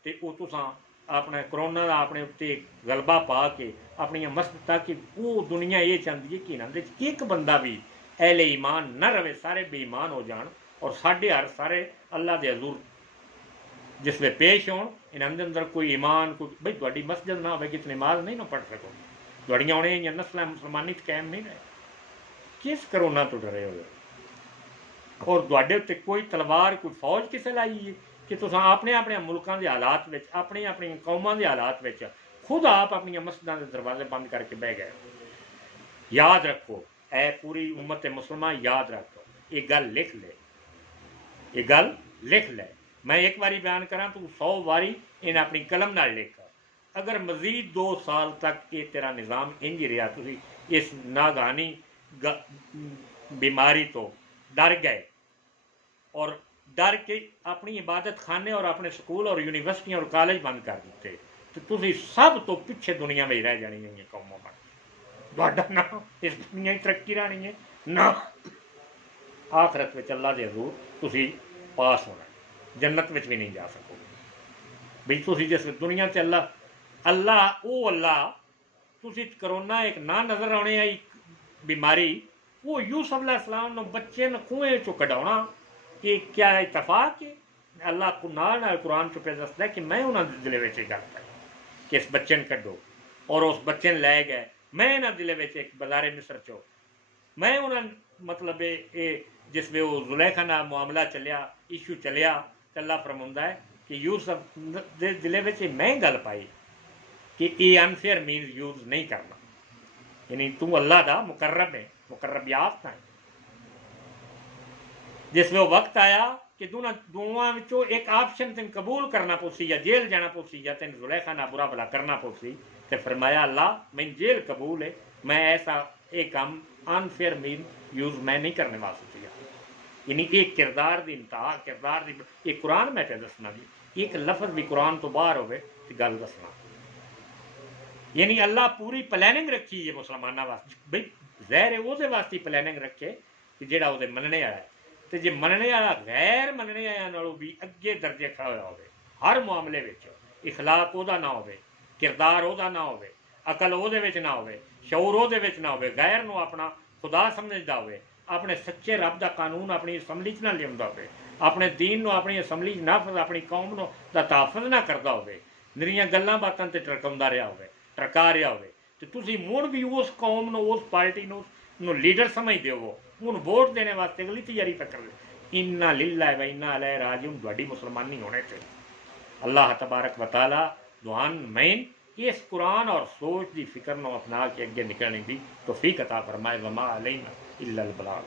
ते वो तुसां अपने करोना का अपने उत्ते गलबा पा के अपनी मस्जिद कि वो दुनिया ये चाहती है कि इन्होंने एक बंदा भी अहले ईमान न रहे, सारे बेईमान हो जान और साढ़े हर सारे अल्लाह के हजूर जिसले पेश हो इन्होंने अंदर कोई ईमान कोई भाई थोड़ी मस्जिद ना हो कि नमाज नहीं ना पढ़ सको, थोड़ियाँ उन्हें नस्ल मुसलमानी कायम नहीं रहे, किस करोना तो डरे हो? और थोड़े उत्ते कोई तलवार कोई फौज किसे लाई है कि तुम अपने अपने मुल्कों के हालात में अपनी अपनी कौमां के हालात में खुद आप अपन मस्जिदों के दरवाजे बंद करके बह गए? याद रखो ऐ पूरी उम्मत मुसलमान याद रखो, ये गल लिख ले, ये गल लिख ले। मैं एक बारी बयान करा तू 100 बारी इन अपनी कलम नाल लिख। अगर मजीद 2 साल तक ये तेरा निज़ाम इंज रहा, तुसी इस नागानी बीमारी तो डर गए और डर के अपनी इबादत खाने और अपने स्कूल और यूनिवर्सिटियां और कॉलेज बंद कर दिते तो तुसी सब तो पिछे दुनिया में रह जानी है कौमों बन ना इस दुनिया की तरक्की रहनी है ना आखरत में अल्लाह दे हजूर तुसी पास होना, जन्नत में भी नहीं जा सकोगे। भाई तुसी जिस दुनिया से अल्लाह अल्लाह वो अल्लाह तुसी करोना एक ना नज़र आने आई बीमारी वो यूसुफ अलैहिस्सलाम ने बच्चे ने कुएं चो कढ़ाना कि क्या इतफाक है? अल्लाह को नाल कुरान चो पे दसदा कि मैं उन्होंने दिले में गल पाई कि इस बच्चे ने कढ़ो और उस बच्चे ने लै गए। मैं इन्होंने दिले में एक बाजारे मिस्र चो मैं उन्होंने मतलब ये जिस वे वो जुलैखा ना मामला चलिया इशू चलिया तो अल्लाह फरमांदा है कि यूसुफ दे दिले में मैं गल पाई कि ये अनफेयर मीन्स यूज नहीं करना, यानी तू अल्लाह का मुकर्रब है, मुकर्रब याफ्ता है। जिस वो वक्त आया कि दोवां विचों एक ऑप्शन तेन कबूल करना पोसी या जेल जाना पोसी या तेन जुलैखा ना बुरा भला करना पोसी तो फरमाया अल्लाह मैं जेल कबूल है, मैं ऐसा एक काम अनफेयर मीन यूज मैं नहीं करने वास्ते तैयार। यानी एक किरदार की इंतहा किरदार की एक कुरान मैं दसना जी एक लफज भी कुरान तो बाहर हो गल दसना, यानी अल्लाह पूरी प्लैनिंग रखी है मुसलमानों वास्ते। भाई जहर है वो वास्ते प्लैनिंग रखे कि जेड़ा वो मनने आया तो जे मनने वाला गैर मनने आया नालों भी अगे दर्जे खड़ा होया होवे, हर मामले में इखलाक ओदा ना होवे, किरदार ओदा ना होवे, अकल ओदे विच ना होवे, शऊर ओदे विच ना होवे, गैर नूं अपना खुदा समझदा होवे, अपने सच्चे रब का कानून अपनी असैम्बली च ना लियाउंदा होवे, अपने दीन नूं अपनी असैम्बली च नाफज अपनी कौम नूं दा तहफ़्फ़ुज़ ना करदा होवे, निरीआं गल्लां बातां ते टरकाउंदा रहा होवे, टरका रहा होवे तो तुसीं मुड़ भी उस कौम नूं उस पार्टी नूं लीडर समझदे हो, हुण वोट देने वास्ते अगली तैयारी तक कर इन्ना लिल्लाहि व इन्ना अलैहि राजिऊन तुहाडी मुसलमानी होने चाहिए। अल्लाह तबारक व तआला दुआन मैन इस कुरान और सोच की फिक्र नूं अपना के अगे निकलने की तौफीक अता फरमाए। वमा अलैना इल्लल बलाग।